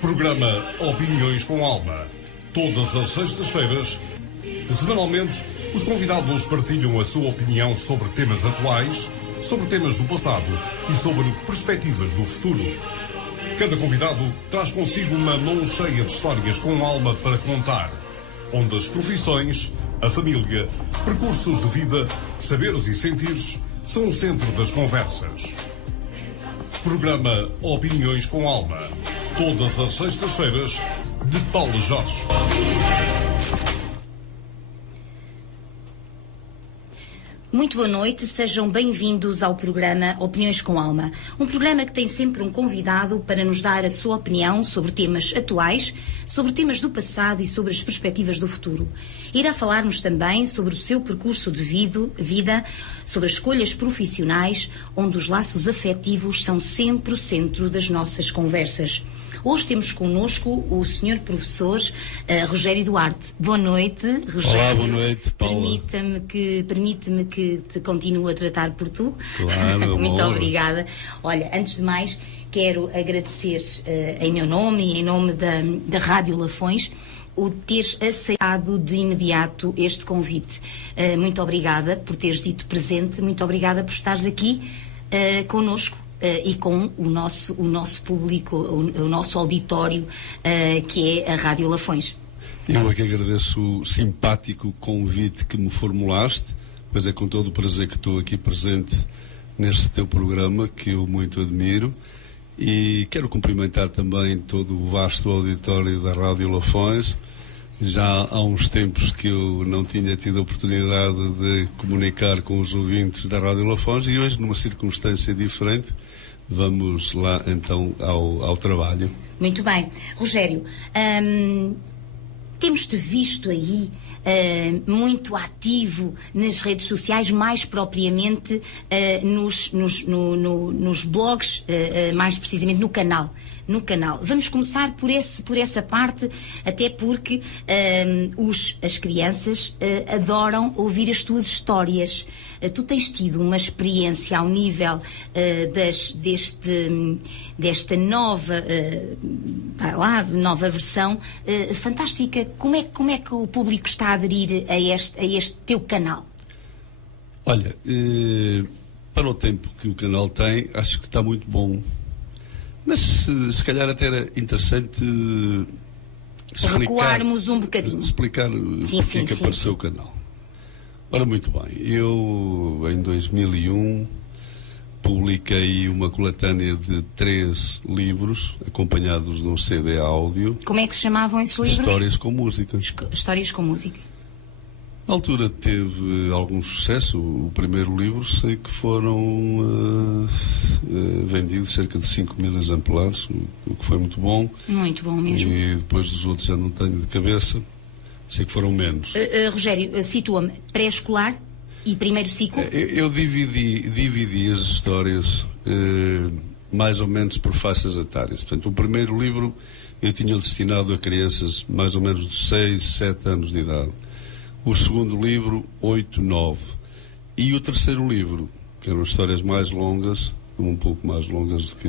Programa Opiniões com Alma. Todas as sextas-feiras, semanalmente, os convidados partilham a sua opinião sobre temas atuais, sobre temas do passado e sobre perspectivas do futuro. Cada convidado traz consigo uma mão cheia de histórias com alma para contar, onde as profissões, a família, percursos de vida, saberes e sentires são o centro das conversas. Programa Opiniões com Alma. Todas as sextas-feiras, de Paulo Jorge. Muito boa noite, sejam bem-vindos ao programa Opiniões com Alma. Um programa que tem sempre um convidado para nos dar a sua opinião sobre temas atuais, sobre temas do passado e sobre as perspectivas do futuro. Irá falar-nos também sobre o seu percurso de vida, sobre as escolhas profissionais, onde os laços afetivos são sempre o centro das nossas conversas. Hoje temos connosco o Sr. Professor Rogério Duarte. Boa noite, Rogério. Olá, boa noite, Paula. Permite-me que te continue a tratar por tu. Claro, Muito obrigada. Olha, antes de mais, quero agradecer em meu nome e em nome da Rádio Lafões o teres aceitado de imediato este convite. Muito obrigada por teres dito presente, muito obrigada por estares aqui connosco. E com o nosso público, o nosso auditório, que é a Rádio Lafões. Eu é que agradeço o simpático convite que me formulaste, pois é com todo o prazer que estou aqui presente neste teu programa, que eu muito admiro, e quero cumprimentar também todo o vasto auditório da Rádio Lafões. Já há uns tempos que eu não tinha tido a oportunidade de comunicar com os ouvintes da Rádio Lafões e hoje, numa circunstância diferente, vamos lá então ao trabalho. Muito bem. Rogério, temos-te visto aí muito ativo nas redes sociais, mais propriamente nos blogs, mais precisamente no canal. Vamos começar por essa parte, até porque as crianças adoram ouvir as tuas histórias. Tu tens tido uma experiência ao nível desta nova versão fantástica. Como é que o público está a aderir a este teu canal? Olha, para o tempo que o canal tem, acho que está muito bom. Mas se calhar até era interessante recuarmos um bocadinho. Explicar porque que apareceu o canal. Ora, muito bem. Eu, em 2001, publiquei uma coletânea de 3 livros, acompanhados de um CD áudio. Como é que se chamavam esses livros? Histórias com música. Histórias com música. Na altura teve algum sucesso. O primeiro livro sei que foram vendidos cerca de 5.000 exemplares, o que foi muito bom. Muito bom mesmo. E depois dos outros já não tenho de cabeça. Sei que foram menos. Rogério, situa-me pré-escolar e primeiro ciclo? Eu dividi as histórias mais ou menos por faixas etárias. Portanto, o primeiro livro eu tinha destinado a crianças mais ou menos de 6, 7 anos de idade. O segundo livro, 8, 9. E o terceiro livro, que eram histórias mais longas, um pouco mais longas do que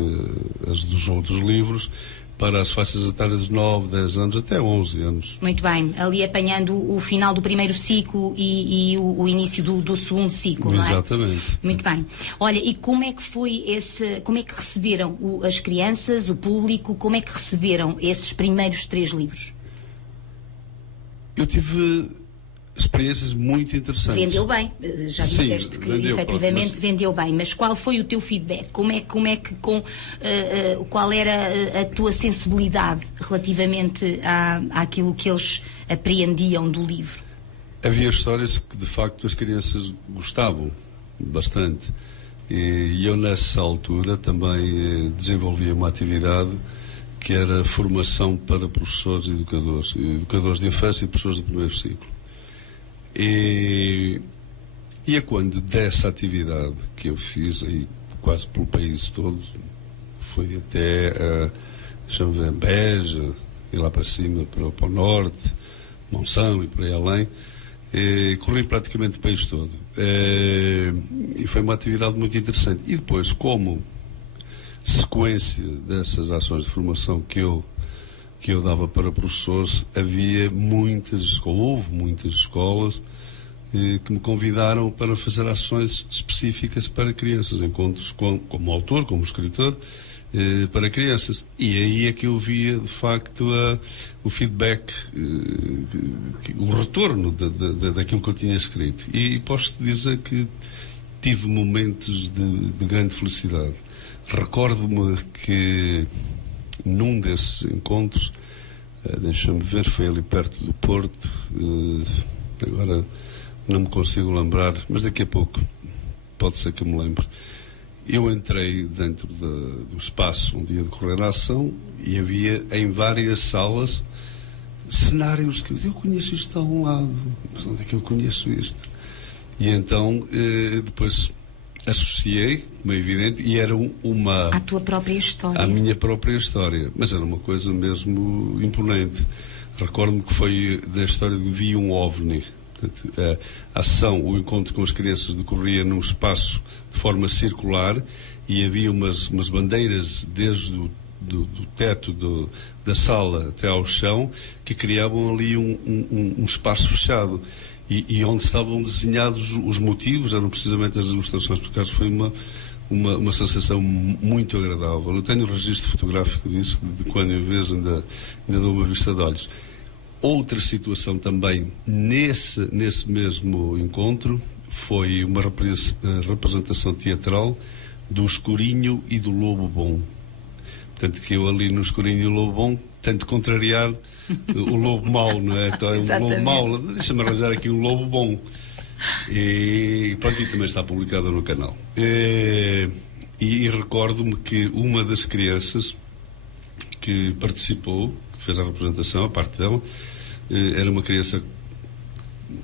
as dos outros livros, para as faixas etárias de 9, 10 anos, até 11 anos. Muito bem. Ali apanhando o final do primeiro ciclo e o início do segundo ciclo, não é? Exatamente. Muito bem. Olha, e como é que foi como é que receberam as crianças, o público, como é que receberam esses primeiros 3 livros? Eu tive experiências muito interessantes. Vendeu bem, já disseste que efetivamente vendeu bem, mas qual foi o teu feedback? Qual era a tua sensibilidade relativamente àquilo que eles apreendiam do livro? Havia histórias que de facto as crianças gostavam bastante e eu nessa altura também desenvolvia uma atividade que era formação para professores e educadores de infância e professores do primeiro ciclo. E é quando dessa atividade que eu fiz aí quase pelo país todo, foi até deixa-me ver, Beja e lá para cima, para o norte, Monção e por aí além, corri praticamente o país todo, e foi uma atividade muito interessante. E depois, como sequência dessas ações de formação que eu dava para professores, houve muitas escolas que me convidaram para fazer ações específicas para crianças, encontros como autor, como escritor, para crianças. E aí é que eu via, de facto, o feedback, o retorno daquilo que eu tinha escrito. E posso dizer que tive momentos de grande felicidade. Recordo-me que num desses encontros, deixa-me ver, foi ali perto do Porto, agora não me consigo lembrar, mas daqui a pouco pode ser que me lembre. Eu entrei dentro do espaço onde ia decorrer a ação e havia em várias salas cenários que eu conheço isto a um lado, mas onde é que eu conheço isto? E então depois associei, como é evidente, e era à tua própria história. À minha própria história, mas era uma coisa mesmo imponente. Recordo-me que foi da história de Vi um OVNI. Portanto, a ação, o encontro com as crianças decorria num espaço de forma circular e havia umas bandeiras desde do teto da sala até ao chão que criavam ali um espaço fechado e onde estavam desenhados os motivos, eram precisamente as ilustrações. Por acaso foi uma sensação muito agradável. Eu tenho um registro fotográfico disso, de quando em vez ainda dou uma vista de olhos. Outra situação também nesse mesmo encontro foi uma representação teatral do Escurinho e do Lobo Bom. Portanto, que eu ali no Escurinho e o Lobo Bom tento contrariar o Lobo Mau, não é? Então é um Lobo Mau, deixa-me arranjar aqui um Lobo Bom. E pronto, e também está publicado no canal. E recordo-me que uma das crianças que participou, que fez a representação, a parte dela, era uma criança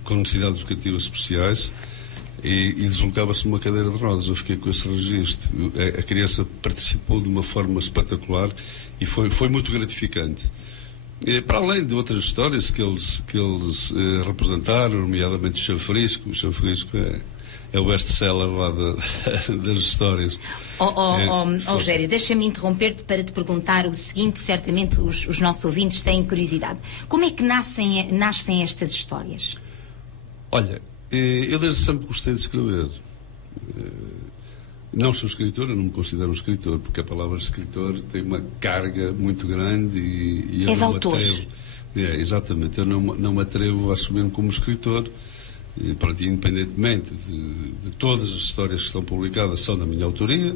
com necessidades educativas especiais e deslocava-se numa cadeira de rodas. Eu fiquei com esse registro. A criança participou de uma forma espetacular e foi muito gratificante. Para além de outras histórias que eles representaram, nomeadamente o Chanfrisco. O Chanfrisco é o best-seller lá das histórias. Rogério, deixa-me interromper-te para te perguntar o seguinte, certamente os nossos ouvintes têm curiosidade. Como é que nascem estas histórias? Olha, eu desde sempre gostei de escrever. Não sou escritor, eu não me considero um escritor, porque a palavra escritor tem uma carga muito grande e eu És não autor. Exatamente, eu não me atrevo a assumir-me como escritor. Independentemente de todas as histórias que estão publicadas são da minha autoria,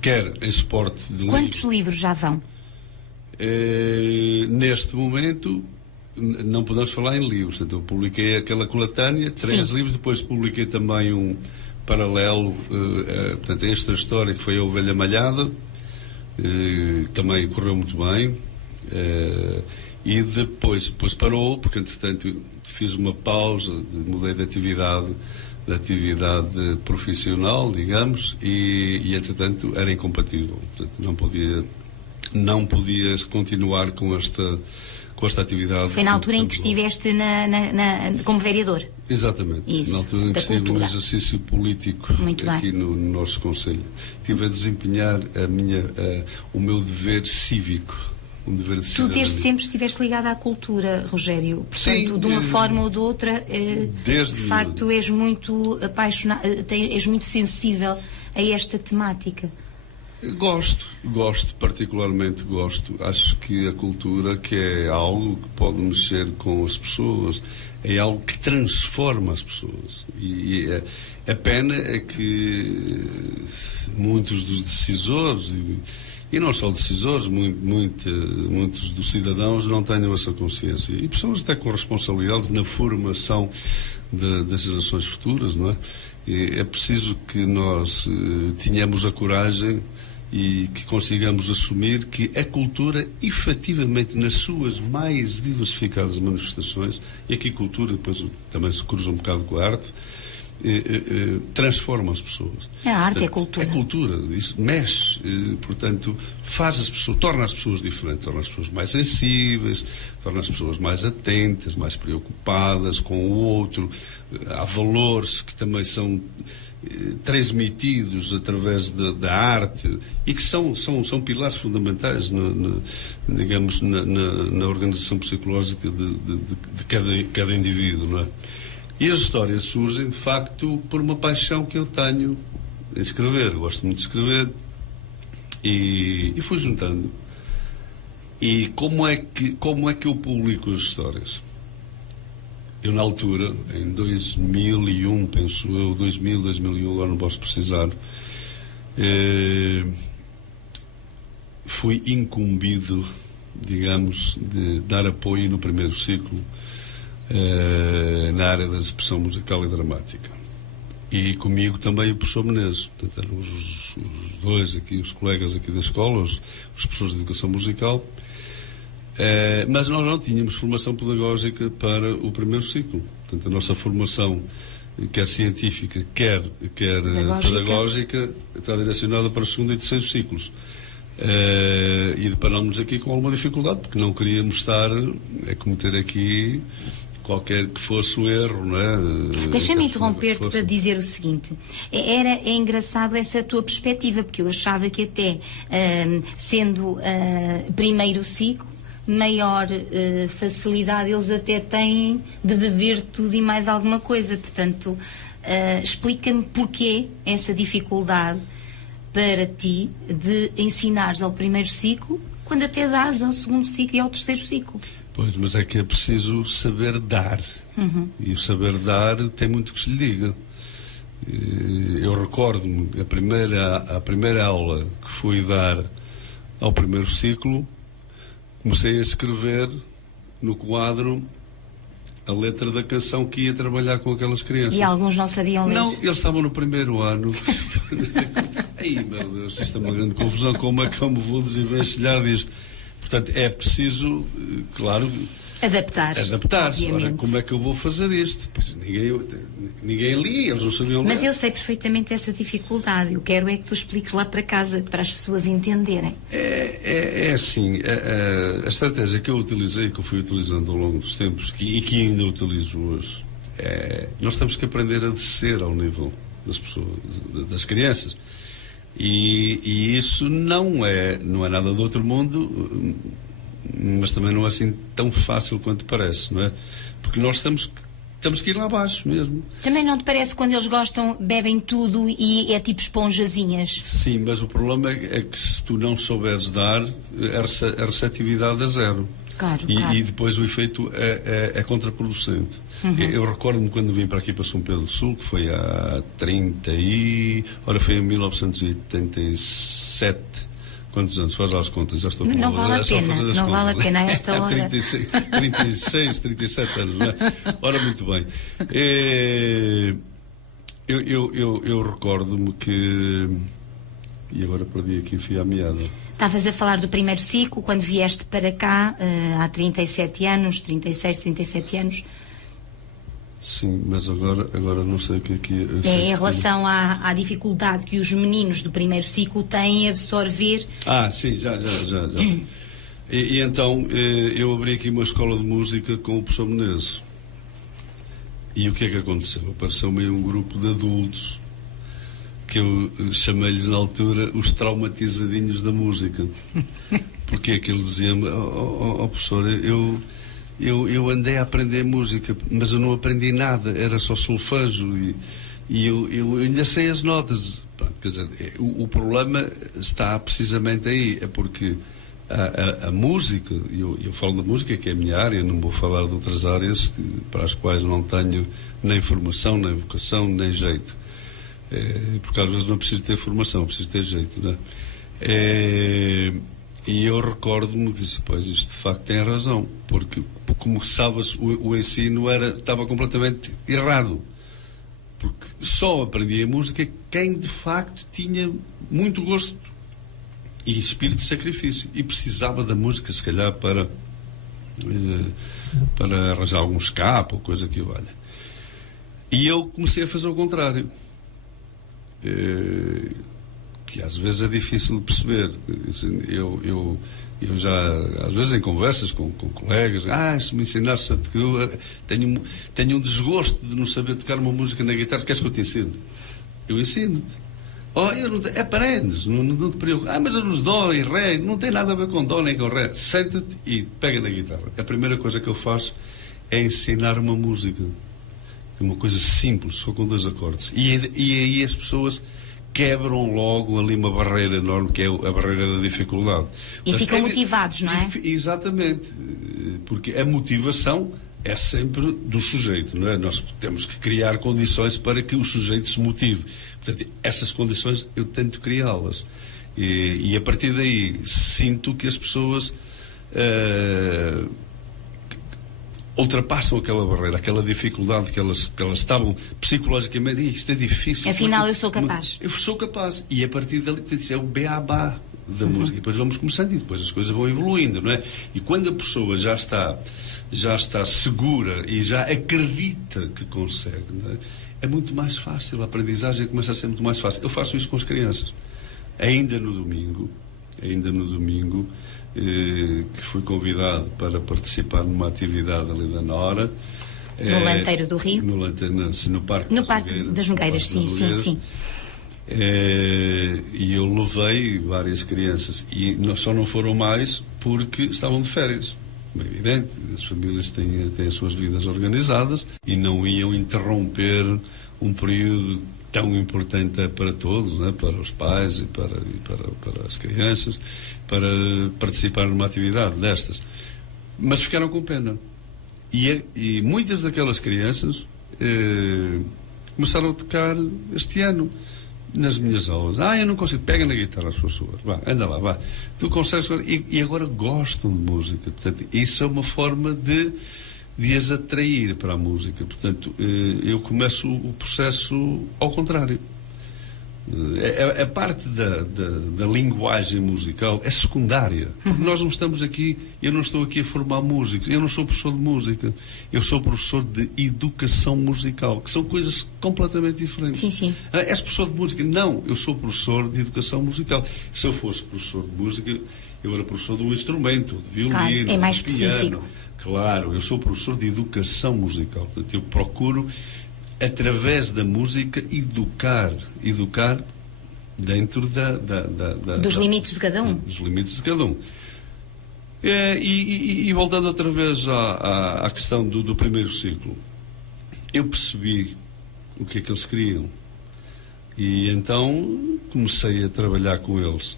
quer em suporte de livros. Quantos livros já vão? Neste momento não podemos falar em livros. Então, eu publiquei aquela coletânea, 3 livros, depois publiquei também um paralelo, portanto, esta história que foi a Ovelha Malhada, também correu muito bem, e depois parou, porque entretanto fiz uma pausa, mudei de atividade profissional, digamos, e entretanto era incompatível. Portanto, não podia continuar com esta atividade. Foi na altura em que estiveste como vereador? Exatamente. Isso, na altura em que estive no exercício político aqui no nosso Conselho. Estive a desempenhar o meu dever cívico. Tu desde sempre estiveste ligado à cultura, Rogério. Portanto, sim, de uma forma ou de outra, de facto, és muito apaixonado, és muito sensível a esta temática. Particularmente gosto. Acho que a cultura, que é algo que pode mexer com as pessoas, é algo que transforma as pessoas. E a pena é que muitos dos decisores, e não só decisores, muitos dos cidadãos não tenham essa consciência. E pessoas até com responsabilidade na formação das gerações futuras, não é? E é preciso que nós tenhamos a coragem e que consigamos assumir que a cultura, efetivamente, nas suas mais diversificadas manifestações, e aqui cultura depois também se cruza um bocado com a arte, transforma as pessoas. A arte é cultura. É cultura, isso mexe, portanto, faz as pessoas, torna as pessoas diferentes, torna as pessoas mais sensíveis, torna as pessoas mais atentas, mais preocupadas com o outro. Há valores que também são transmitidos através da arte e que são pilares fundamentais digamos na organização psicológica de cada indivíduo, não é? E as histórias surgem de facto por uma paixão que eu tenho em escrever. Eu gosto muito de escrever e fui juntando. E como é que eu publico as histórias? Eu, na altura, em 2001, penso eu, 2001, agora não posso precisar, fui incumbido, digamos, de dar apoio no primeiro ciclo na área da expressão musical e dramática. E comigo também o professor Menezes. Portanto, eram os dois aqui, os colegas aqui da escola, os professores de educação musical. Mas nós não tínhamos formação pedagógica para o primeiro ciclo. Portanto, a nossa formação, quer científica, quer pedagógica, está direcionada para o segundo e terceiro ciclos. E deparámos aqui com alguma dificuldade, porque não queríamos estar a cometer aqui qualquer que fosse o erro, não é? Deixa-me interromper-te para dizer o seguinte. É engraçado essa tua perspectiva, porque eu achava que até sendo primeiro ciclo, maior facilidade eles até têm de beber tudo e mais alguma coisa. Portanto, explica-me porquê essa dificuldade para ti de ensinares ao primeiro ciclo quando até dás ao segundo ciclo e ao terceiro ciclo. Pois, mas é que é preciso saber dar. E o saber dar tem muito que se lhe diga. Eu recordo-me a primeira aula que fui dar ao primeiro ciclo, comecei a escrever no quadro a letra da canção que ia trabalhar com aquelas crianças. E alguns não sabiam ler? Não, eles estavam no primeiro ano. Ai, meu Deus, isto é uma grande confusão. Como é que eu me vou desenvencilhar disto? Portanto, é preciso, claro, adaptar-se. Ora, como é que eu vou fazer isto? Pois ninguém lia, eles não sabiam ler. Mas eu sei perfeitamente essa dificuldade. Eu quero é que tu expliques lá para casa, para as pessoas entenderem. É assim, a estratégia que eu utilizei, que eu fui utilizando ao longo dos tempos e que ainda utilizo hoje, nós temos que aprender a descer ao nível das pessoas, das crianças. E isso não é nada do outro mundo, mas também não é assim tão fácil quanto parece, não é? Porque nós temos que ir lá abaixo mesmo. Também não te parece quando eles gostam, bebem tudo e é tipo esponjazinhas? Sim, mas o problema é que se tu não souberes dar, a receptividade é zero. Claro, e depois o efeito é contraproducente. Eu recordo-me quando vim para aqui para São Pedro do Sul, que foi há foi em 1987. Quantos anos? Faz lá as contas, já estou com Não vale a pena, não vale a pena a esta hora. 36, 37 anos, não é? Ora, muito bem. Eu recordo-me que... E agora perdi aqui o fio à meada. Estavas a falar do primeiro ciclo, quando vieste para cá, há 37 anos, 36, 37 anos. Sim, mas agora não sei o que é que... Em relação à dificuldade que os meninos do primeiro ciclo têm em absorver... Sim, já. E então, eu abri aqui uma escola de música com o professor Menezes. E o que é que aconteceu? Apareceu-me um grupo de adultos que eu chamei-lhes na altura os traumatizadinhos da música. Porque é que ele dizia-me, professor, eu andei a aprender música, mas eu não aprendi nada, era só solfejo e eu ainda sei as notas. Pronto, quer dizer, o problema está precisamente aí, é porque a música, eu falo da música que é a minha área, não vou falar de outras áreas para as quais não tenho nem formação, nem vocação, nem jeito. Porque às vezes não preciso ter formação, preciso ter jeito, não é? E eu recordo-me, disse, pois isto de facto tem razão, porque como sabes, o ensino estava completamente errado, porque só aprendia música quem de facto tinha muito gosto e espírito de sacrifício e precisava da música, se calhar para arranjar algum escape ou coisa que valha. E eu comecei a fazer o contrário, que às vezes é difícil de perceber. Eu já, às vezes em conversas com colegas, se me ensinasse a tocar, tenho um desgosto de não saber tocar uma música na guitarra, queres que eu te ensine? eu ensino-te. Aprendes, não te preocupes. Mas eu nos dó e ré, não tem nada a ver com dó nem com ré. Senta-te e pega na guitarra. A primeira coisa que eu faço é ensinar uma música. Uma coisa simples, só com 2 acordes. E aí as pessoas quebram logo ali uma barreira enorme, que é a barreira da dificuldade. E ficam motivados, não é? Exatamente. Porque a motivação é sempre do sujeito, não é? Nós temos que criar condições para que o sujeito se motive. Portanto, essas condições eu tento criá-las. E a partir daí sinto que as pessoas ultrapassam aquela barreira, aquela dificuldade que elas estavam psicologicamente. Isto é difícil. Afinal, eu sou capaz. Eu sou capaz. E a partir dali, é o beabá da música. E depois vamos começando e depois as coisas vão evoluindo, não é? E quando a pessoa já está segura e já acredita que consegue, não é? É muito mais fácil. A aprendizagem começa a ser muito mais fácil. Eu faço isso com as crianças. Ainda no domingo, que fui convidado para participar numa atividade ali da Nora. No Lanteiro do Rio? No Parque das Nogueiras, sim. E eu levei várias crianças e só não foram mais porque estavam de férias. É evidente, as famílias têm as suas vidas organizadas e não iam interromper um período tão importante para todos, né? Para os pais e para as crianças, para participar numa atividade destas. Mas ficaram com pena. E muitas daquelas crianças começaram a tocar este ano nas minhas aulas. Eu não consigo. Pega na guitarra, as pessoas. Vá, anda lá, vá. Tu consegues. E agora gostam de música. Portanto, isso é uma forma de as atrair para a música. Portanto, eu começo o processo ao contrário. A parte da linguagem musical é secundária. Porque nós não estamos aqui, eu não estou aqui a formar músicos, eu não sou professor de música, eu sou professor de educação musical, que são coisas completamente diferentes. Sim. És professor de música? Não, eu sou professor de educação musical. Se eu fosse professor de música, eu era professor de um instrumento, de violino, claro, é mais de piano. específico. Claro, eu sou professor de educação musical. Portanto, eu procuro, através da música, educar dentro dos limites de cada um. Dos limites de cada um. E voltando outra vez à questão do primeiro ciclo, eu percebi o que é que eles queriam. E então comecei a trabalhar com eles.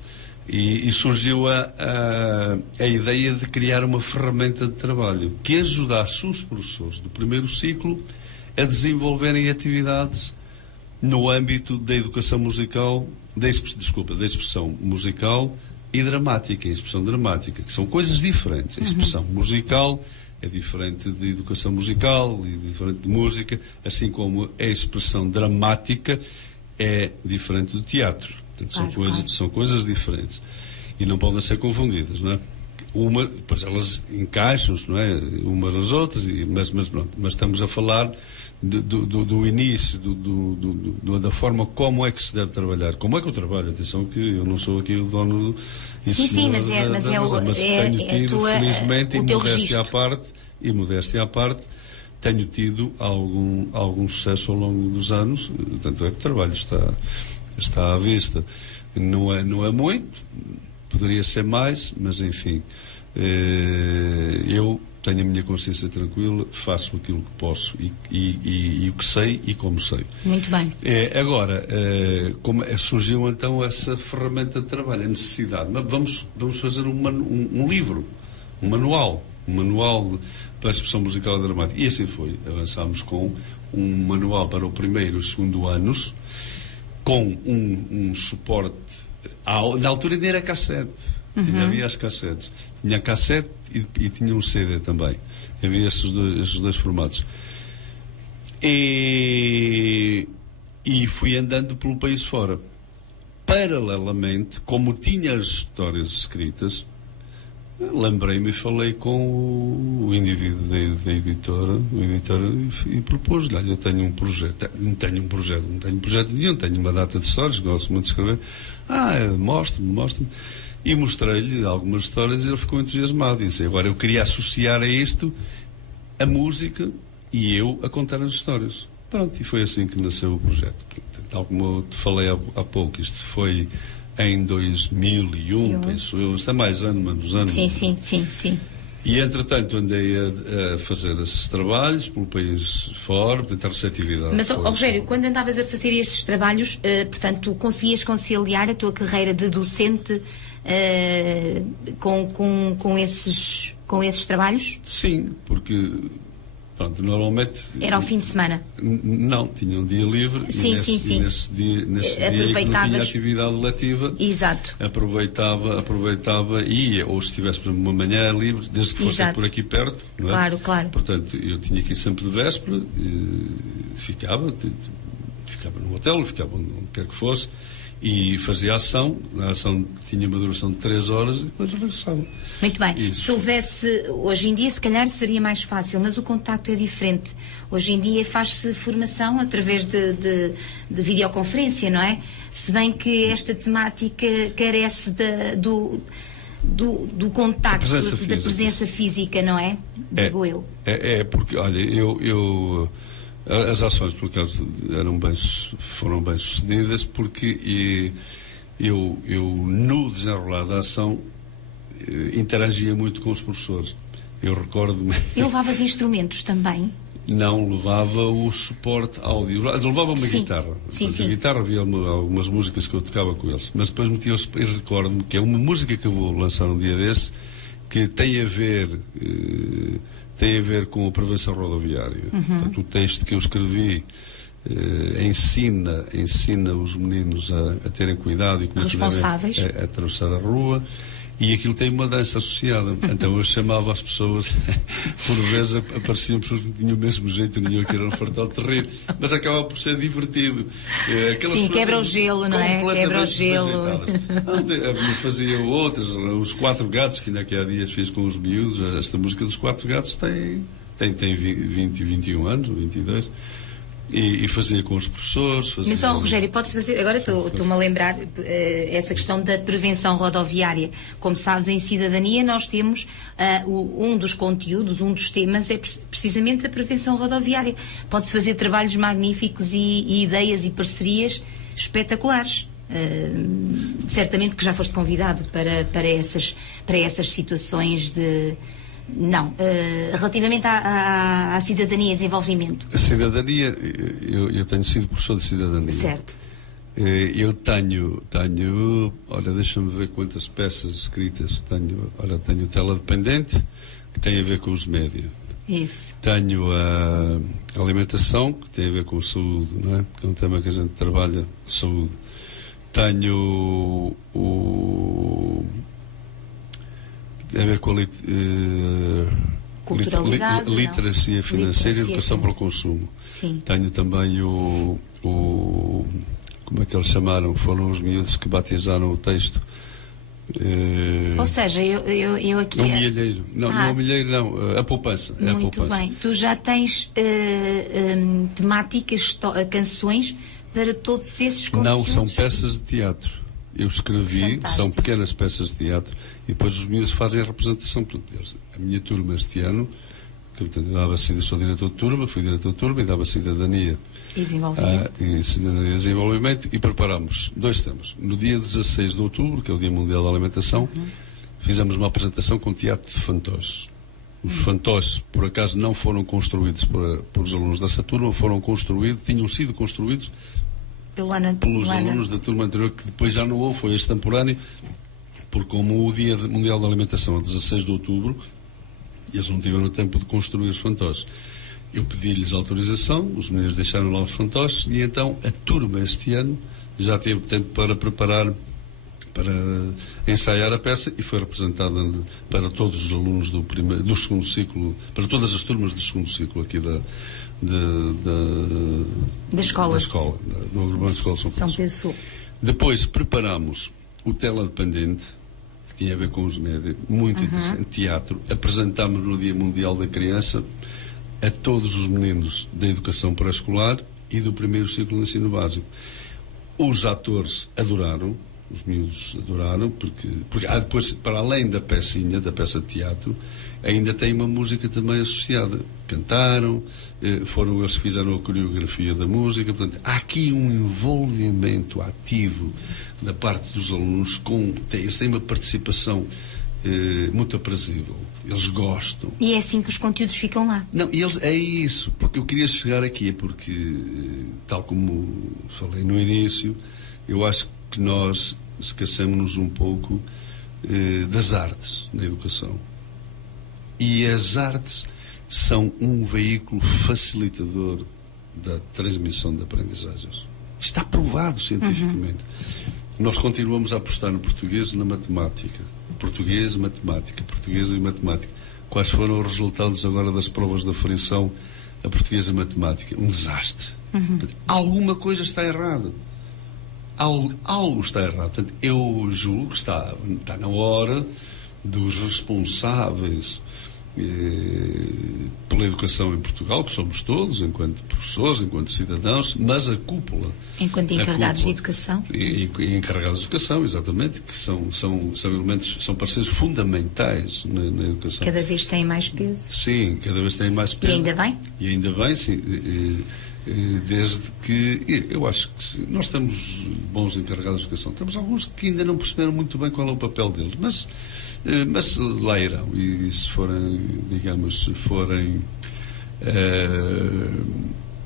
E surgiu a ideia de criar uma ferramenta de trabalho que ajudasse os professores do primeiro ciclo a desenvolverem atividades no âmbito da educação musical, da expressão musical e dramática, a expressão dramática, que são coisas diferentes. A expressão musical é diferente de educação musical e diferente de música, assim como a expressão dramática é diferente do teatro. Portanto, são coisas diferentes e não podem ser confundidas, não é? Depois elas encaixam-se, não é? Umas nas outras, mas estamos a falar do início, da forma como é que se deve trabalhar. Como é que eu trabalho? Atenção que eu não sou aqui o dono do... Sim, mas tenho tido, felizmente, e modéstia à parte, tenho tido algum sucesso ao longo dos anos, tanto é que o trabalho está à vista. Não é muito, poderia ser mais, mas enfim, eu tenho a minha consciência tranquila, faço aquilo que posso e o que sei e como sei. Muito bem. Agora, surgiu então essa ferramenta de trabalho, a necessidade. Mas vamos fazer um livro, um manual para a expressão musical e dramática. E assim foi. Avançámos com um manual para o primeiro e o segundo anos, com um suporte. Na altura ainda era cassete. Ainda havia as cassetes. Tinha cassete e tinha um CD também. Havia esses dois formatos. E fui andando pelo país fora. Paralelamente, como tinha as histórias escritas, lembrei-me e falei com o indivíduo da editora, e propus-lhe: olha, eu tenho um projeto. Não tenho projeto nenhum, tenho uma data de histórias, gosto muito de escrever. Mostre-me. E mostrei-lhe algumas histórias e ele ficou entusiasmado. E disse: agora eu queria associar a isto a música e eu a contar as histórias. Pronto, e foi assim que nasceu o projeto. Tal como eu te falei há pouco, isto foi em 2001, penso eu, está mais menos anos. Sim. E, entretanto, andei a fazer esses trabalhos pelo país fora, portanto, a receptividade. Mas, Rogério, quando andavas a fazer estes trabalhos, portanto, tu conseguias conciliar a tua carreira de docente com esses trabalhos? Sim, porque, pronto, normalmente... Era ao fim de semana? Não, tinha um dia livre. Sim. E nesse dia não tinha atividade letiva. Exato. Aproveitava e ia, ou se tivesse, por exemplo, uma manhã livre, desde que fosse por aqui perto, não é? Claro. Portanto, eu tinha que ir sempre de véspera, ficava no hotel, ficava onde quer que fosse, e fazia a ação tinha uma duração de 3 horas e depois regressava. Muito bem. Isso. Se houvesse, hoje em dia se calhar seria mais fácil, mas o contacto é diferente. Hoje em dia faz-se formação através de videoconferência, não é? Se bem que esta temática carece do contacto, da presença física, não é? Digo eu. Porque, olha, as ações, por acaso, foram bem sucedidas, porque eu no desenrolar da ação, interagia muito com os professores. Eu recordo-me... E levavas instrumentos também? Não, levava o suporte áudio. Levava uma guitarra. Sim. A guitarra, havia algumas músicas que eu tocava com eles. Mas depois e recordo-me que é uma música que eu vou lançar um dia desse, que tem a ver com a prevenção rodoviária. Portanto, o texto que eu escrevi ensina os meninos a terem cuidado e como responsáveis a atravessar a rua, e aquilo tem uma dança associada. Então eu chamava as pessoas, por vezes apareciam pessoas que não tinham o mesmo jeito, nenhum, que eram um fartal terrível, mas acabava por ser divertido. Sim, quebra o gelo, não é? Quebra o gelo. Fazia outras, os 4 gatos, que ainda aqui há dias fiz com os miúdos. Esta música dos 4 gatos tem 20, 21 anos, 22. E fazia com os professores. Mas, Rogério, pode-se fazer. Agora estou-me a lembrar essa questão da prevenção rodoviária. Como sabes, em Cidadania nós temos um dos conteúdos, um dos temas é precisamente a prevenção rodoviária. Pode-se fazer trabalhos magníficos e ideias e parcerias espetaculares. Certamente que já foste convidado para essas situações de... Não. Relativamente à cidadania e desenvolvimento. A cidadania, eu tenho sido professor de cidadania. Certo. Eu tenho, olha, deixa-me ver quantas peças escritas tenho. Olha, tenho tela dependente, que tem a ver com os médios. Isso. Tenho a alimentação, que tem a ver com a saúde, não é? Que é um tema que a gente trabalha, saúde. Tenho tem a ver com culturalidade, literacia financeira e educação para o consumo. Sim. Tenho também como é que eles chamaram? Foram os miúdos que batizaram o texto. Ou seja, eu aqui... É um milheiro. Não é um milheiro, não. A poupança. Muito bem. Tu já tens temáticas, canções para todos esses conteúdos? Não, são peças de teatro. Eu escrevi, Fantástico. São pequenas peças de teatro, e depois os miúdos fazem a representação. A minha turma este ano, que eu sou diretor de turma, fui diretor de turma e dava cidadania e desenvolvimento. Cidadania e desenvolvimento, e preparámos 2 temas. No dia 16 de outubro, que é o Dia Mundial da Alimentação, fizemos uma apresentação com teatro de fantoches. Os fantoches, por acaso, não foram construídos por os alunos dessa turma, tinham sido construídos pelos alunos da turma anterior, que depois já não houve, foi extemporâneo, porque como o Dia Mundial da Alimentação é 16 de outubro, eles não tiveram tempo de construir os fantoches. Eu pedi-lhes autorização, os meninos deixaram lá os fantoches, e então a turma este ano já teve tempo para preparar, para ensaiar a peça, e foi representada para todos os alunos do segundo ciclo, para todas as turmas do segundo ciclo aqui da escola, do Agrupamento de Escola São Pedro. Depois preparámos o Tela Dependente, que tinha a ver com os médios, muito interessante, teatro. Apresentámos no Dia Mundial da Criança a todos os meninos da educação pré-escolar e do primeiro ciclo de ensino básico. Os atores adoraram, Os miúdos adoraram, porque depois, para além da peça de teatro, ainda tem uma música também associada. Cantaram, foram eles que fizeram a coreografia da música. Portanto, há aqui um envolvimento ativo da parte dos alunos, eles têm uma participação muito aprazível. Eles gostam. E é assim que os conteúdos ficam lá. Não, é isso, porque eu queria chegar aqui, porque, tal como falei no início, eu acho que nós esquecemos-nos um pouco das artes na educação. E as artes são um veículo facilitador da transmissão de aprendizagens. Está provado cientificamente. Nós continuamos a apostar no português e na matemática. Português, matemática, português e matemática. Quais foram os resultados agora das provas da frição a português e matemática? Um desastre. Alguma coisa está errada. Algo está errado. Portanto, eu julgo que está na hora dos responsáveis pela educação em Portugal, que somos todos, enquanto professores, enquanto cidadãos, mas a cúpula. Enquanto encarregados de educação. E encarregados de educação, exatamente, que são elementos, são parceiros fundamentais na educação. Cada vez têm mais peso. Sim, cada vez têm mais peso. E ainda bem? E ainda bem, sim. Desde que eu acho que nós temos bons encarregados de educação, temos alguns que ainda não perceberam muito bem qual é o papel deles, mas lá irão, e se forem, digamos,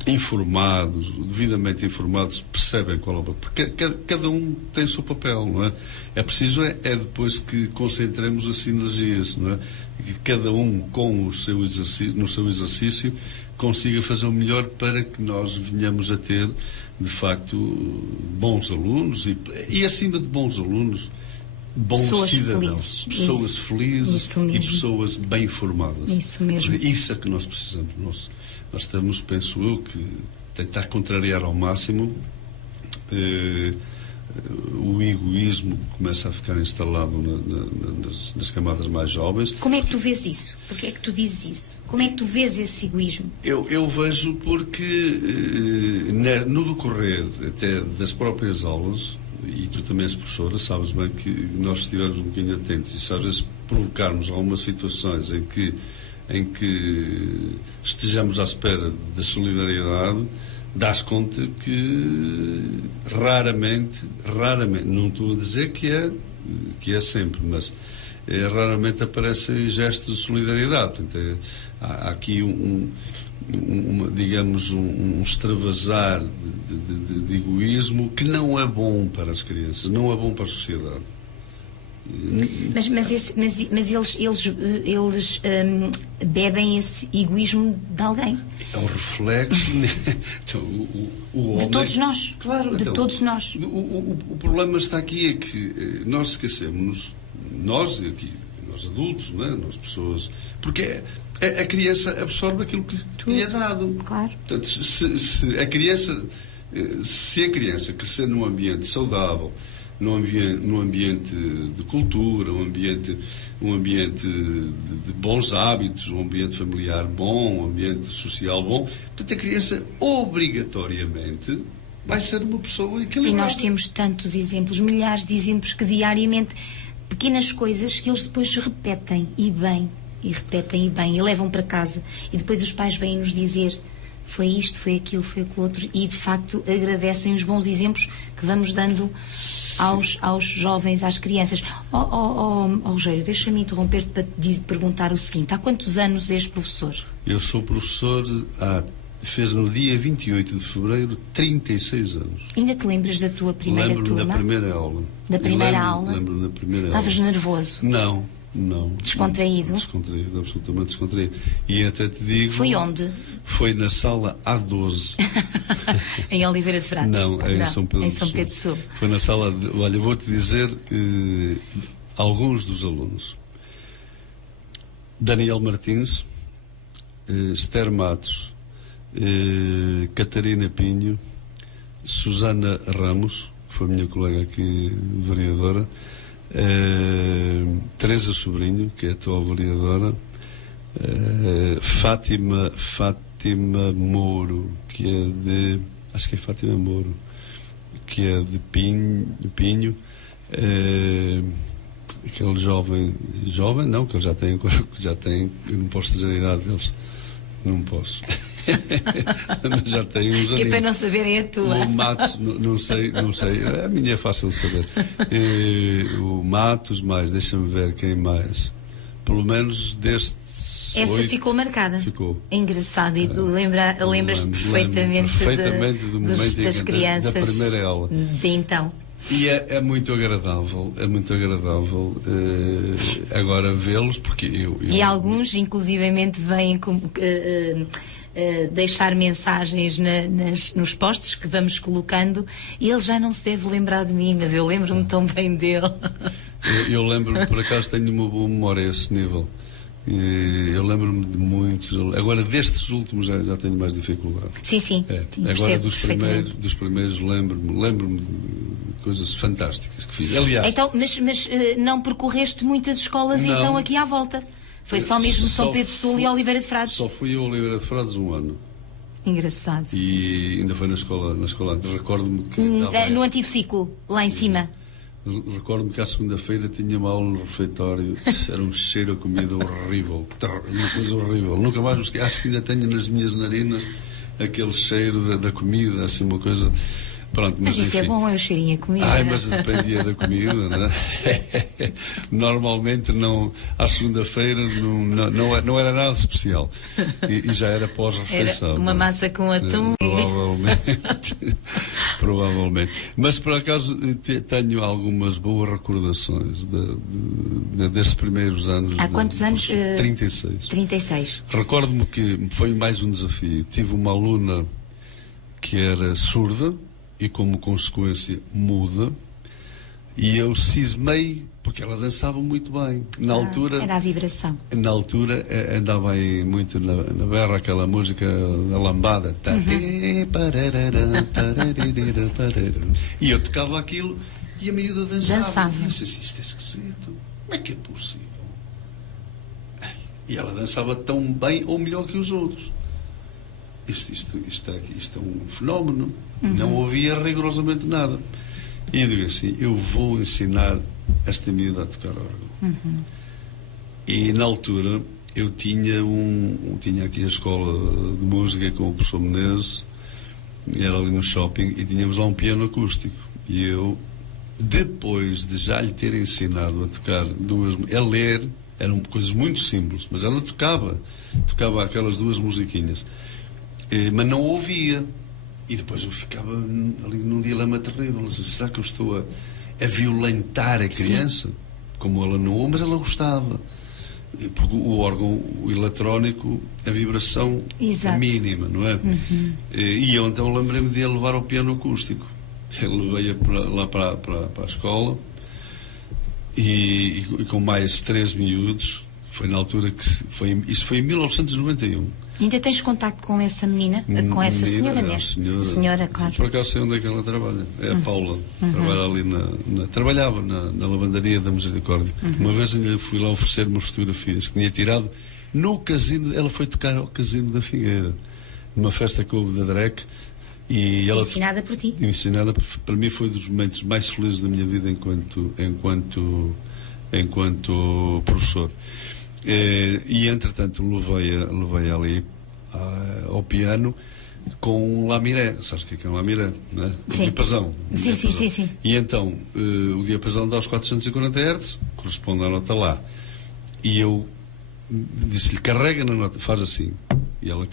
informados, devidamente informados, percebem qual é o papel, porque cada um tem o seu papel, não é? É preciso depois que concentremos as sinergias, não é? Que cada um com o seu exercício, no seu exercício, consiga fazer o melhor para que nós venhamos a ter, de facto, bons alunos e acima de bons alunos, bons pessoas cidadãos, pessoas felizes e pessoas bem formadas. Isso mesmo. Isso é que nós precisamos. Nós estamos, penso eu, que tentar contrariar ao máximo o egoísmo que começa a ficar instalado nas camadas mais jovens. Como é que tu vês isso? Porquê é que tu dizes isso? Como é que tu vês esse egoísmo? Eu vejo porque no decorrer até das próprias aulas, e tu também és professora, sabes bem que nós estivermos um bocadinho atentos, e se às vezes provocarmos algumas situações em que estejamos à espera da solidariedade, dás conta que raramente, não estou a dizer que é sempre, mas raramente aparecem gestos de solidariedade. Portanto, há aqui digamos, um extravasar de egoísmo que não é bom para as crianças, não é bom para a sociedade. Mas eles bebem esse egoísmo de alguém. É um reflexo. Então, o homem, de todos nós. Claro, de então, todos nós. O problema está aqui, é que nós esquecemos, nós adultos, não é? Nós pessoas, porque a criança absorve aquilo que lhe é dado. Claro. Portanto, se a criança crescer num ambiente saudável, num ambiente de cultura, um ambiente de bons hábitos, um ambiente familiar bom, um ambiente social bom, portanto a criança obrigatoriamente vai ser uma pessoa equilibrada. E nós temos tantos exemplos, milhares de exemplos, que diariamente, pequenas coisas que eles depois repetem e bem, e levam para casa, e depois os pais vêm nos dizer: foi isto, foi aquilo, foi aquilo outro, e de facto agradecem os bons exemplos que vamos dando aos jovens, às crianças. Rogério, deixa-me interromper-te para te perguntar o seguinte: há quantos anos és professor? Eu sou professor fez no dia 28 de fevereiro 36 anos. Ainda te lembras da tua primeira turma? Lembro-me da primeira aula. Da primeira aula? Lembro-me da primeira aula. Estavas nervoso? Não. Descontraído? Descontraído, absolutamente descontraído. E até te digo... Foi onde? Foi na sala A12. Em Oliveira de Frades? Não, em São Pedro em São Pedro do Sul. Foi na sala de... Olha, vou-te dizer alguns dos alunos. Daniel Martins, Esther Matos, Catarina Pinho, Susana Ramos, que foi minha colega aqui, vereadora, Teresa Sobrinho, que é a atual vereadora, Fátima Mouro, que é de... Acho que é Fátima Mouro, que é de Pinho, aquele jovem não, que ele já tem, eu não posso dizer a idade deles, não posso. Mas já tem uns anos. Que é para não saberem a tua. O Matos, não sei, a minha é fácil de saber. O Matos, mais, deixa-me ver quem mais. Pelo menos destes. Essa 8, ficou marcada. Ficou. É engraçado, e lembras-te perfeitamente, do momento das crianças. Da primeira aula. De então. E é muito agradável, agora vê-los, porque E alguns, inclusivamente, vêm deixar mensagens nos posts que vamos colocando, e ele já não se deve lembrar de mim, mas eu lembro-me tão bem dele. Eu lembro-me, por acaso tenho uma boa memória a esse nível. Eu lembro-me de muitos. Agora, destes últimos já tenho mais dificuldade. Sim. Sim, agora, dos primeiros lembro-me de coisas fantásticas que fiz. Aliás. Então, mas não percorreste muitas escolas, não, então, aqui à volta? Foi só mesmo São Pedro Sul e Oliveira de Frades? Só fui a Oliveira de Frades um ano. Engraçado. E ainda foi na escola. Recordo-me que. No antigo ciclo, lá em cima. Recordo-me que à segunda-feira tinha uma aula no refeitório. Era um cheiro a comida horrível. Uma coisa horrível. Nunca mais me esqueci. Acho que ainda tenho nas minhas narinas aquele cheiro da comida, assim, uma coisa. Pronto, mas isso, enfim, é bom, é o cheirinho a comida. Mas dependia da comida, não é? Normalmente, à segunda-feira, não era nada especial. E já era pós-refeição. Era uma massa com atum. Provavelmente. Mas, por acaso, tenho algumas boas recordações desses primeiros anos. Há quantos anos? 36. 36. Recordo-me que foi mais um desafio. Tive uma aluna que era surda e, como consequência, muda, e eu cismei, porque ela dançava muito bem. Na altura, era a vibração. Na altura andava aí muito na berra aquela música da lambada. E eu tocava aquilo e a miúda dançava. E eu disse assim, isto é esquisito, como é que é possível? E ela dançava tão bem ou melhor que os outros. Isto é um fenómeno. Não ouvia rigorosamente nada. E eu digo assim, eu vou ensinar esta miúda a tocar órgão. E na altura eu tinha aqui a escola de música com o professor Menezes, era ali no shopping, e tínhamos lá um piano acústico. E eu, depois de já lhe ter ensinado a tocar a ler, eram coisas muito simples, mas ela tocava aquelas duas musiquinhas, mas não ouvia. E depois eu ficava ali num dilema terrível. Será que eu estou a violentar a criança? Sim. Como ela não ouve, mas ela gostava. Porque o órgão eletrónico, a vibração é mínima, não é? E eu então lembrei-me de ele levar ao piano acústico. Ele veio lá para a escola e com mais 3 miúdos. Foi na altura isso foi em 1991. Ainda tens contacto com essa menina? Com essa senhora, né? Senhora, claro. Por acaso sei onde é que ela trabalha. É a Paula. Trabalha ali trabalhava na lavandaria da Misericórdia. Uma vez ainda fui lá oferecer umas fotografias que tinha tirado no casino. Ela foi tocar ao Casino da Figueira, numa festa que houve da DREC. E ela, ensinada por ti. Ensinada, para mim foi dos momentos mais felizes da minha vida enquanto professor. E entretanto levei ali ao piano com um lamiré. Sabes o que é um lamiré? Não é? Sim. Diapasão. Sim. E então o diapasão dá aos 440 Hz, corresponde à nota lá. E eu disse-lhe, carrega na nota, faz assim. E ela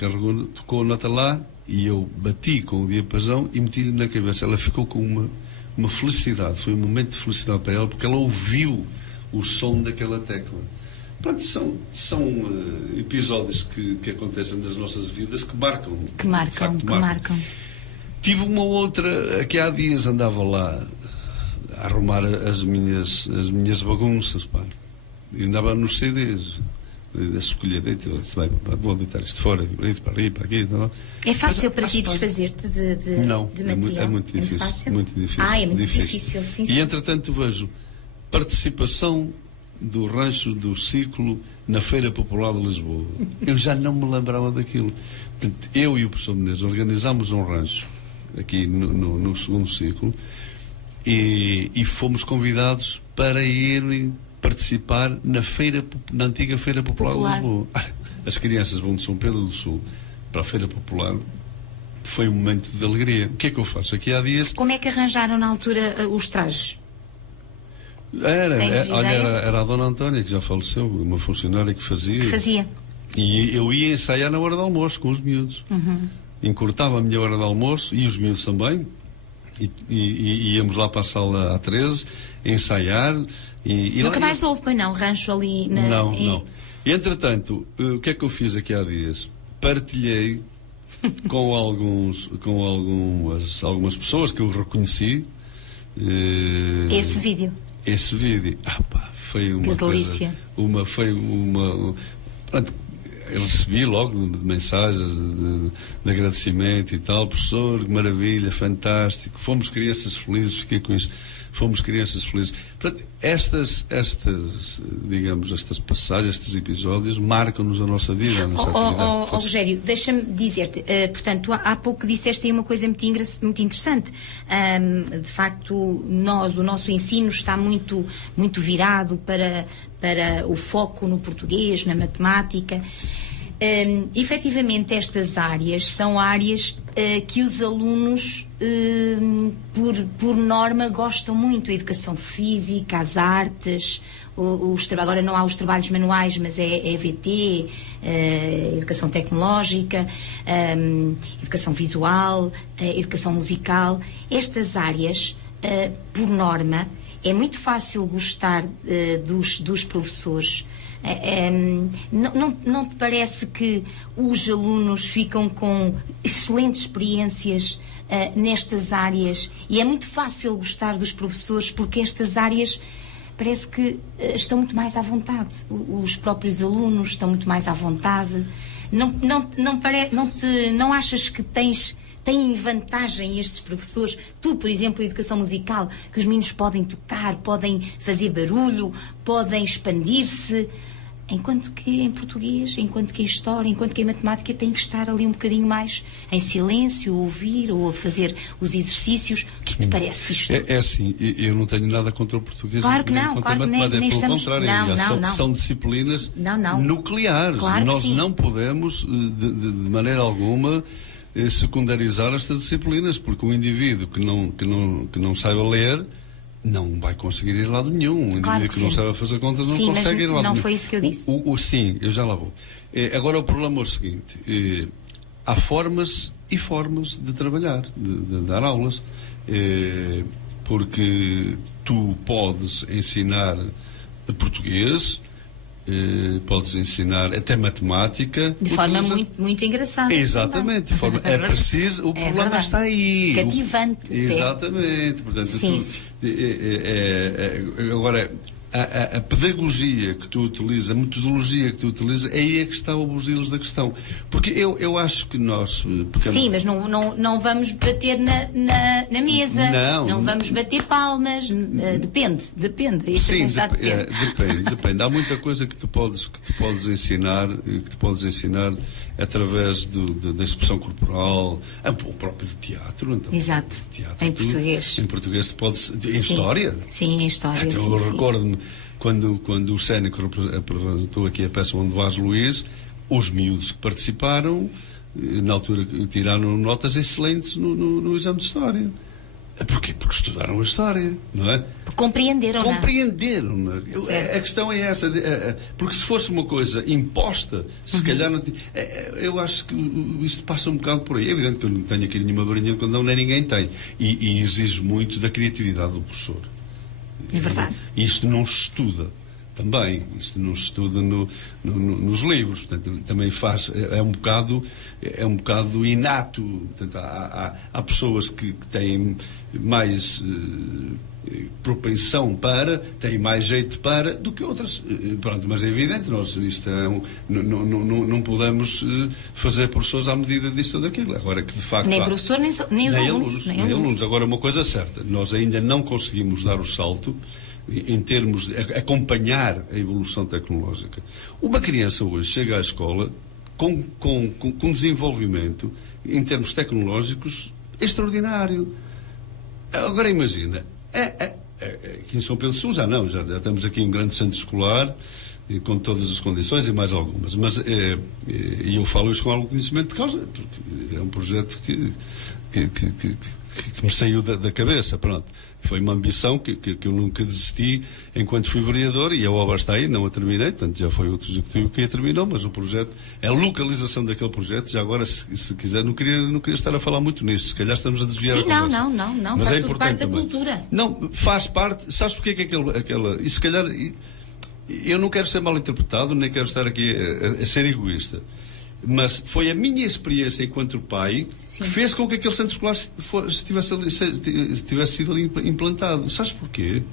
tocou a nota lá, e eu bati com o diapasão e meti-lhe na cabeça. Ela ficou com uma felicidade, foi um momento de felicidade para ela, porque ela ouviu o som daquela tecla. Pronto, são episódios que acontecem nas nossas vidas que marcam. Que marcam. Tive uma outra, que há dias andava lá a arrumar as minhas bagunças, pá. Eu andava nos CDs, a escolher, vou deitar isto fora, para ali, para aqui. Não. É fácil para ti desfazer-te de material? É muito difícil. Fácil? Muito difícil. É muito difícil, sim. E entretanto vejo participação do rancho do Ciclo na Feira Popular de Lisboa. Eu já não me lembrava daquilo. Portanto, eu e o professor Menezes organizámos um rancho aqui no segundo ciclo, e fomos convidados para ir participar na antiga Feira Popular de Lisboa. As crianças vão de São Pedro do Sul para a Feira Popular. Foi um momento de alegria. O que é que eu faço? Aqui há dias... Como é que arranjaram na altura os trajes? Era a Dona Antónia, que já faleceu, uma funcionária que fazia. E eu ia ensaiar na hora do almoço com os miúdos. Encurtava a minha hora de almoço e os miúdos também. E íamos lá para a sala A13 ensaiar. Nunca mais houve, pois não, rancho ali na... Não. E entretanto, o que é que eu fiz aqui há dias? Partilhei com algumas pessoas que eu reconheci esse vídeo. Foi uma que coisa, delícia. Pronto, eu recebi logo mensagens de agradecimento e tal. Professor, que maravilha, fantástico, fomos crianças felizes, fiquei com isso, fomos crianças felizes. Portanto, estas passagens, estes episódios marcam-nos a nossa vida, a nossa atividade. Rogério, deixa-me dizer-te, portanto, há pouco disseste aí uma coisa muito interessante. De facto, o nosso ensino está muito virado para o foco no português, na matemática. Efetivamente, estas áreas são áreas que os alunos, por norma, gostam muito. A educação física, as artes, agora não há os trabalhos manuais, mas é EVT, educação tecnológica, educação visual, educação musical. Estas áreas, por norma, é muito fácil gostar dos professores. Não te parece que os alunos ficam com excelentes experiências nestas áreas, e é muito fácil gostar dos professores porque estas áreas parece que estão muito mais à vontade, os próprios alunos estão muito mais à vontade. Não achas que têm vantagem estes professores? Tu, por exemplo, a educação musical, que os meninos podem tocar, podem fazer barulho, podem expandir-se, enquanto que em português, enquanto que em história, enquanto que em matemática tem que estar ali um bocadinho mais em silêncio, a ouvir ou a fazer os exercícios. O que te parece disto? É assim, eu não tenho nada contra o português. Claro que não, claro que nem pelo estamos... contrário, são disciplinas nucleares. Claro, nós não podemos, de maneira alguma, secundarizar estas disciplinas, porque um indivíduo que não saiba ler não vai conseguir ir a lado nenhum. Um indivíduo que não sabe fazer contas não consegue ir a lado nenhum. Não foi isso que eu disse. Sim, eu já lá vou. Agora o problema é o seguinte: há formas e formas de trabalhar, de dar aulas, porque tu podes ensinar português, podes ensinar até matemática de forma muito engraçada. Exatamente, de forma é preciso, o problema verdade. está aí, cativante. Exatamente, portanto, sim. Agora a pedagogia que tu utilizas, a metodologia que tu utilizas, aí é que está o busilos da questão, porque eu acho que nós... Sim, mas não vamos bater na mesa, não vamos bater palmas, depende. Sim, depende. Há muita coisa que tu podes ensinar, através da expressão corporal, o próprio teatro. Então, exato, em português. Em português em história. Sim, em história. Então, eu recordo-me quando o Sénico apresentou aqui a peça Onde Vás Luís, os miúdos que participaram, na altura tiraram notas excelentes no exame de história. Porquê? Porque estudaram a história, não é? Compreenderam. A questão é essa. Porque se fosse uma coisa imposta, se calhar não tinha. Eu acho que isto passa um bocado por aí. É evidente que eu não tenho aqui nenhuma varinha de condão, nem ninguém tem. E exige muito da criatividade do professor. É verdade. E isto não se estuda também. Isto não se estuda nos livros. Portanto, também é um bocado inato. Portanto, há pessoas que têm mais propensão têm mais jeito do que outras. Pronto, mas é evidente, não podemos fazer professores à medida disto ou daquilo. Agora que de facto nem professor, nem os alunos. Agora, uma coisa certa, nós ainda não conseguimos dar o salto em termos de acompanhar a evolução tecnológica. Uma criança hoje chega à escola com desenvolvimento em termos tecnológicos extraordinário. Agora imagina, Aqui em São Pedro Sul já estamos aqui em um grande centro escolar, com todas as condições e mais algumas. Mas eu falo isso com algum conhecimento de causa, porque é um projeto que me saiu da cabeça, pronto. Foi uma ambição que eu nunca desisti enquanto fui vereador, e a obra está aí, não a terminei, portanto já foi outro executivo que a terminou, mas o projeto, a localização daquele projeto, já agora, se quiser, não queria estar a falar muito nisto, se calhar estamos a desviar. Sim, não, mas faz tudo parte da cultura. Não, faz parte, sabes porque é que aquela, e se calhar, eu não quero ser mal interpretado, nem quero estar aqui a ser egoísta, mas foi a minha experiência enquanto pai que fez com que aquele centro escolar tivesse sido ali implantado. Sabes porquê?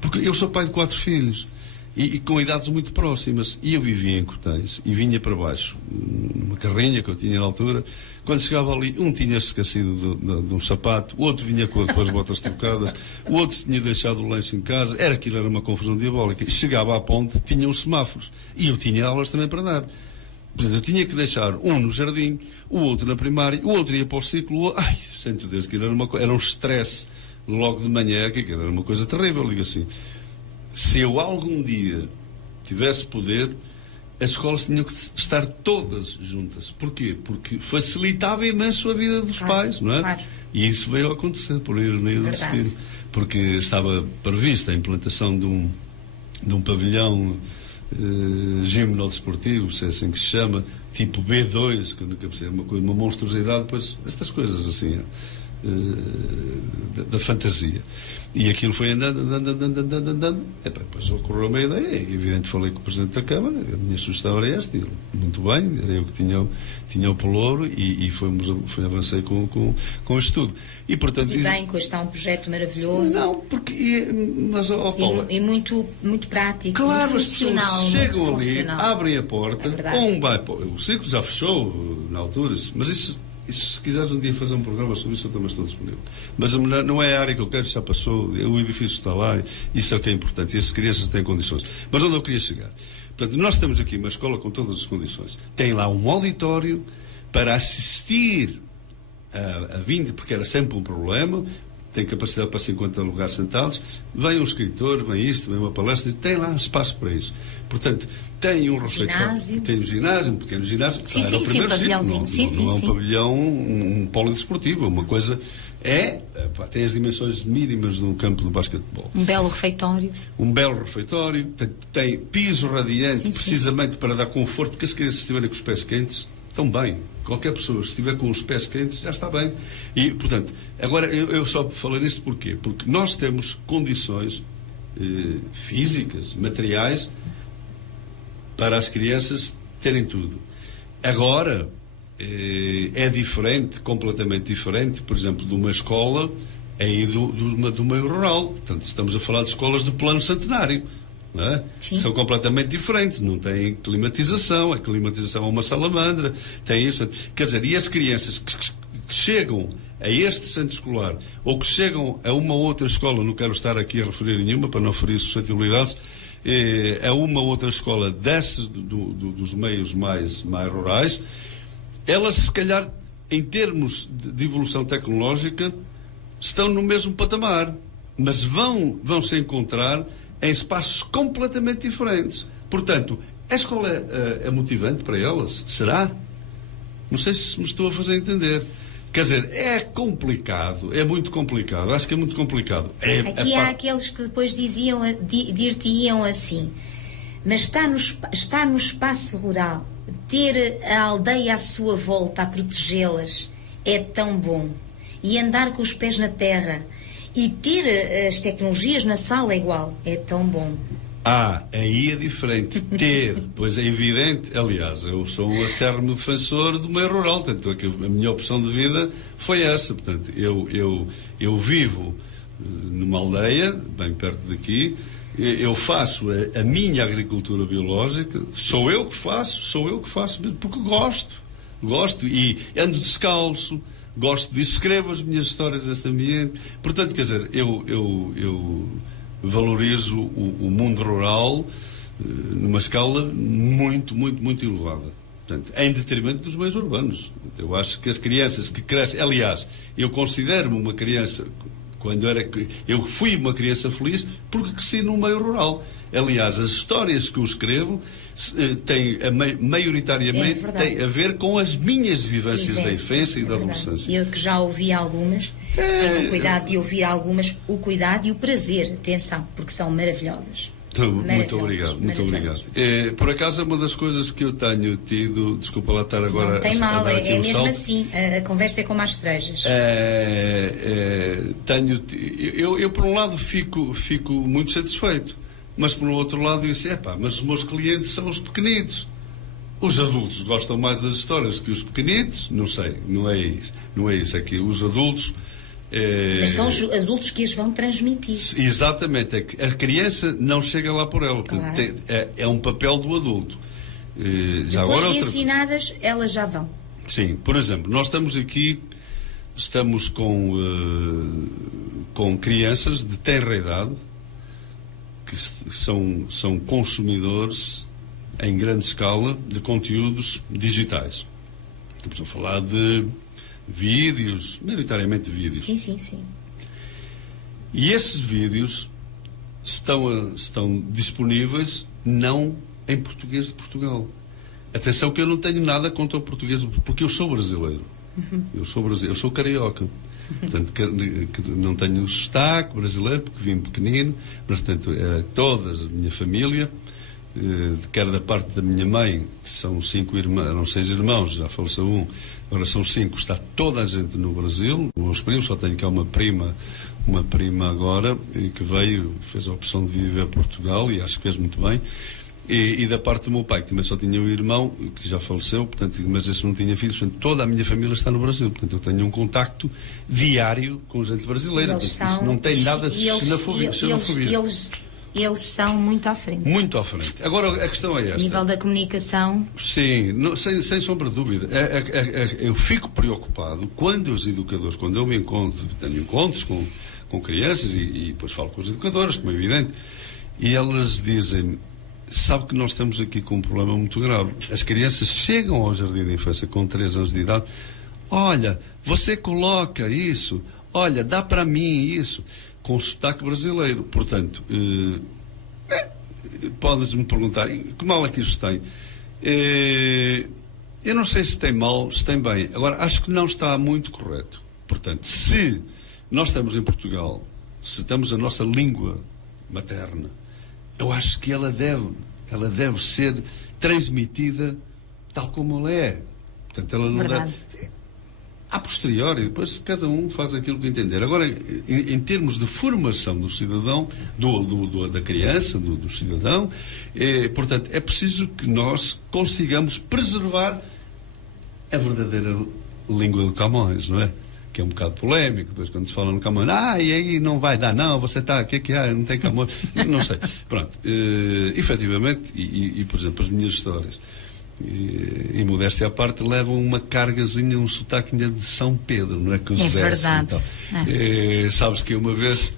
Porque eu sou pai de 4 filhos e com idades muito próximas, e eu vivia em Cotães e vinha para baixo numa carrinha que eu tinha na altura. Quando chegava ali, um tinha esquecido de um sapato, o outro vinha com as botas trocadas, o outro tinha deixado o lanche em casa. Aquilo era uma confusão diabólica. Chegava à ponte, tinha uns semáforos, e eu tinha aulas também para dar. Portanto, eu tinha que deixar um no jardim, o outro na primária, o outro ia para o ciclo. Ai, santo Deus, que era um stress logo de manhã, que era uma coisa terrível. Digo assim, se eu algum dia tivesse poder, as escolas tinham que estar todas juntas. Porquê? Porque facilitava imenso a vida dos pais, não é? Claro. E isso veio a acontecer, por ironia do destino. Porque estava prevista a implantação de um pavilhão gimnodesportivo, se é assim que se chama, tipo B2, que eu nunca percebi, uma monstruosidade, depois estas coisas assim da fantasia. E aquilo foi andando. Depois ocorreu uma ideia, é evidente, falei com o Presidente da Câmara, a minha sugestão era esta, muito bem, era eu que tinha o pelouro, e avancei com o estudo. E, portanto, bem, que hoje está um projeto maravilhoso. Não, porque... Mas, Paula, e muito prático, claro, muito funcional. As pessoas chegam ali, abrem a porta, o círculo já fechou na altura, mas isso, se quiseres um dia fazer um programa sobre isso, eu também estou disponível. Mas não é a área que eu quero, já passou, o edifício está lá, isso é o que é importante, e as crianças têm condições. Mas onde eu queria chegar? Portanto, nós temos aqui uma escola com todas as condições. Tem lá um auditório para assistir a 20, porque era sempre um problema, tem capacidade para 50 lugares sentados, vem um escritor, vem isto, vem uma palestra, tem lá espaço para isso. Portanto, tem um refeitório, tem um ginásio, um pequeno ginásio, era o primeiro sítio, não é um pavilhão, um polidesportivo, uma coisa, tem as dimensões mínimas de um campo de basquetebol. Um belo refeitório. Tem piso radiante, precisamente para dar conforto, porque as crianças estiverem com os pés quentes, estão bem. Qualquer pessoa, se estiver com os pés quentes, já está bem. E, portanto, agora eu só falei nisto porquê? Porque nós temos condições físicas, materiais, para as crianças terem tudo. Agora, é diferente, completamente diferente, por exemplo, de uma escola aí do meio rural. Portanto, estamos a falar de escolas do plano centenário. Não é? São completamente diferentes, não têm climatização, a climatização é uma salamandra, tem isso. Quer dizer, e as crianças que chegam a este centro escolar, ou que chegam a uma outra escola, não quero estar aqui a referir nenhuma, para não ferir suscetibilidades, a uma outra escola desses dos meios mais rurais, elas, se calhar, em termos de evolução tecnológica, estão no mesmo patamar, mas vão se encontrar em espaços completamente diferentes. Portanto, a escola é motivante para elas? Será? Não sei se me estou a fazer entender. Quer dizer, é complicado, é muito complicado, acho que é muito complicado. Aqui há aqueles que depois dir-te-iam assim, mas está no espaço rural, ter a aldeia à sua volta a protegê-las é tão bom, e andar com os pés na terra e ter as tecnologias na sala igual é tão bom. Aí é diferente. Ter, pois é evidente. Aliás, eu sou um acérrimo defensor do meio rural, tanto é que a minha opção de vida foi essa. Portanto, eu vivo numa aldeia, bem perto daqui, eu faço a minha agricultura biológica, sou eu que faço mesmo, porque gosto e ando descalço, gosto disso, escrevo as minhas histórias neste ambiente. Portanto, quer dizer, eu valorizo o mundo rural numa escala muito, muito, muito elevada. Portanto, em detrimento dos meios urbanos. Eu acho que as crianças que crescem... Aliás, eu considero-me uma criança Eu fui uma criança feliz porque cresci no meio rural. Aliás, as histórias que eu escrevo têm, maioritariamente, têm a ver com as minhas vivências da infância e da adolescência. Eu que já ouvi algumas, tive o cuidado de ouvir algumas, o cuidado e o prazer, atenção, porque são maravilhosas. Muito obrigado, muito obrigado. Por acaso, uma das coisas que eu tenho tido, desculpa lá estar agora... Não tem mal, é mesmo salto, assim, a conversa é como as cerejas. Eu por um lado fico muito satisfeito, mas por outro lado eu disse, mas os meus clientes são os pequenitos. Os adultos gostam mais das histórias que os pequenitos, não sei, não é isso, é que os adultos... Mas são os adultos que as vão transmitir. Exatamente, é que a criança não chega lá por ela, claro. É um papel do adulto. Depois de ensinadas, elas já vão. Sim, por exemplo, nós estamos com crianças de tenra idade que são consumidores em grande escala de conteúdos digitais. Estamos a falar de vídeos, maioritariamente vídeos. Sim. E esses vídeos estão disponíveis não em português de Portugal. Atenção que eu não tenho nada contra o português, porque eu sou brasileiro. Eu sou carioca. Portanto, não tenho o sotaque brasileiro, porque vim pequenino, mas, portanto, toda a minha família, quer da parte da minha mãe, que são 5 irmãos, eram 6 irmãos, já faleceu um, agora são 5, está toda a gente no Brasil. Os meus primos, só tenho cá uma prima agora, que fez a opção de viver em Portugal, e acho que fez muito bem. E da parte do meu pai, que também só tinha um irmão, que já faleceu, portanto, mas esse não tinha filhos, portanto, toda a minha família está no Brasil. Portanto, eu tenho um contacto diário com gente brasileira. Isso não tem nada de xenofobia. Eles são muito à frente. Muito à frente. Agora, a questão é esta. A nível da comunicação... Sim, sem sombra de dúvida. Eu fico preocupado quando os educadores, quando eu tenho encontros com crianças e depois falo com os educadores, como é evidente, e elas dizem, sabe que nós estamos aqui com um problema muito grave. As crianças chegam ao jardim de infância com 3 anos de idade, olha, você coloca isso, olha, dá para mim isso, com sotaque brasileiro. Portanto, podes-me perguntar, que mal é que isto tem? Eu não sei se tem mal, se tem bem. Agora, acho que não está muito correto. Portanto, se nós estamos em Portugal, se estamos a nossa língua materna, eu acho que ela deve ser transmitida tal como ela é. Portanto, ela não deve... A posteriori, depois cada um faz aquilo que entender. Agora, em termos de formação do cidadão, da criança, do cidadão, portanto, é preciso que nós consigamos preservar a verdadeira língua do Camões, não é? Que é um bocado polémico, depois quando se fala no Camões, e aí não vai dar, não, você está, o que é, não tem Camões, não sei. Pronto, efetivamente, por exemplo, as minhas histórias, e modéstia à parte, levam uma cargazinha, um sotaque de São Pedro, não é? Que os verdade. Sabes que uma vez...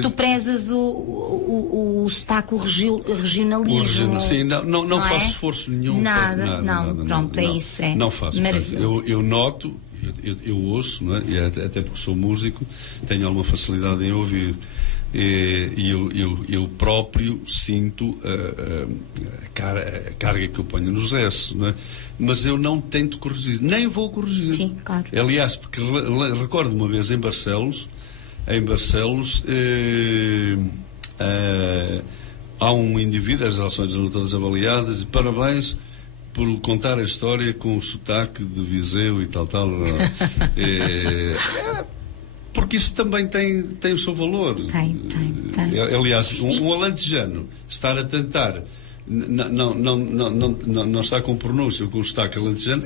tu prezas o sotaque, o regionalismo. Sim, não faço esforço nenhum. Nada, pronto, é isso. Não faço. Maravilhoso. Eu noto, eu ouço, não é? E até porque sou músico, tenho alguma facilidade em ouvir. E eu próprio sinto a carga que eu ponho nos S, não é? Mas eu não tento corrigir, nem vou corrigir. Sim, claro. Aliás, porque recordo uma vez em Barcelos, há um indivíduo, as relações não todas avaliadas, e parabéns por contar a história com o sotaque de Viseu e tal. Porque isso também tem o seu valor. Tem. Aliás, um alentejano estar a tentar não estar com pronúncia com o sotaque alentejano,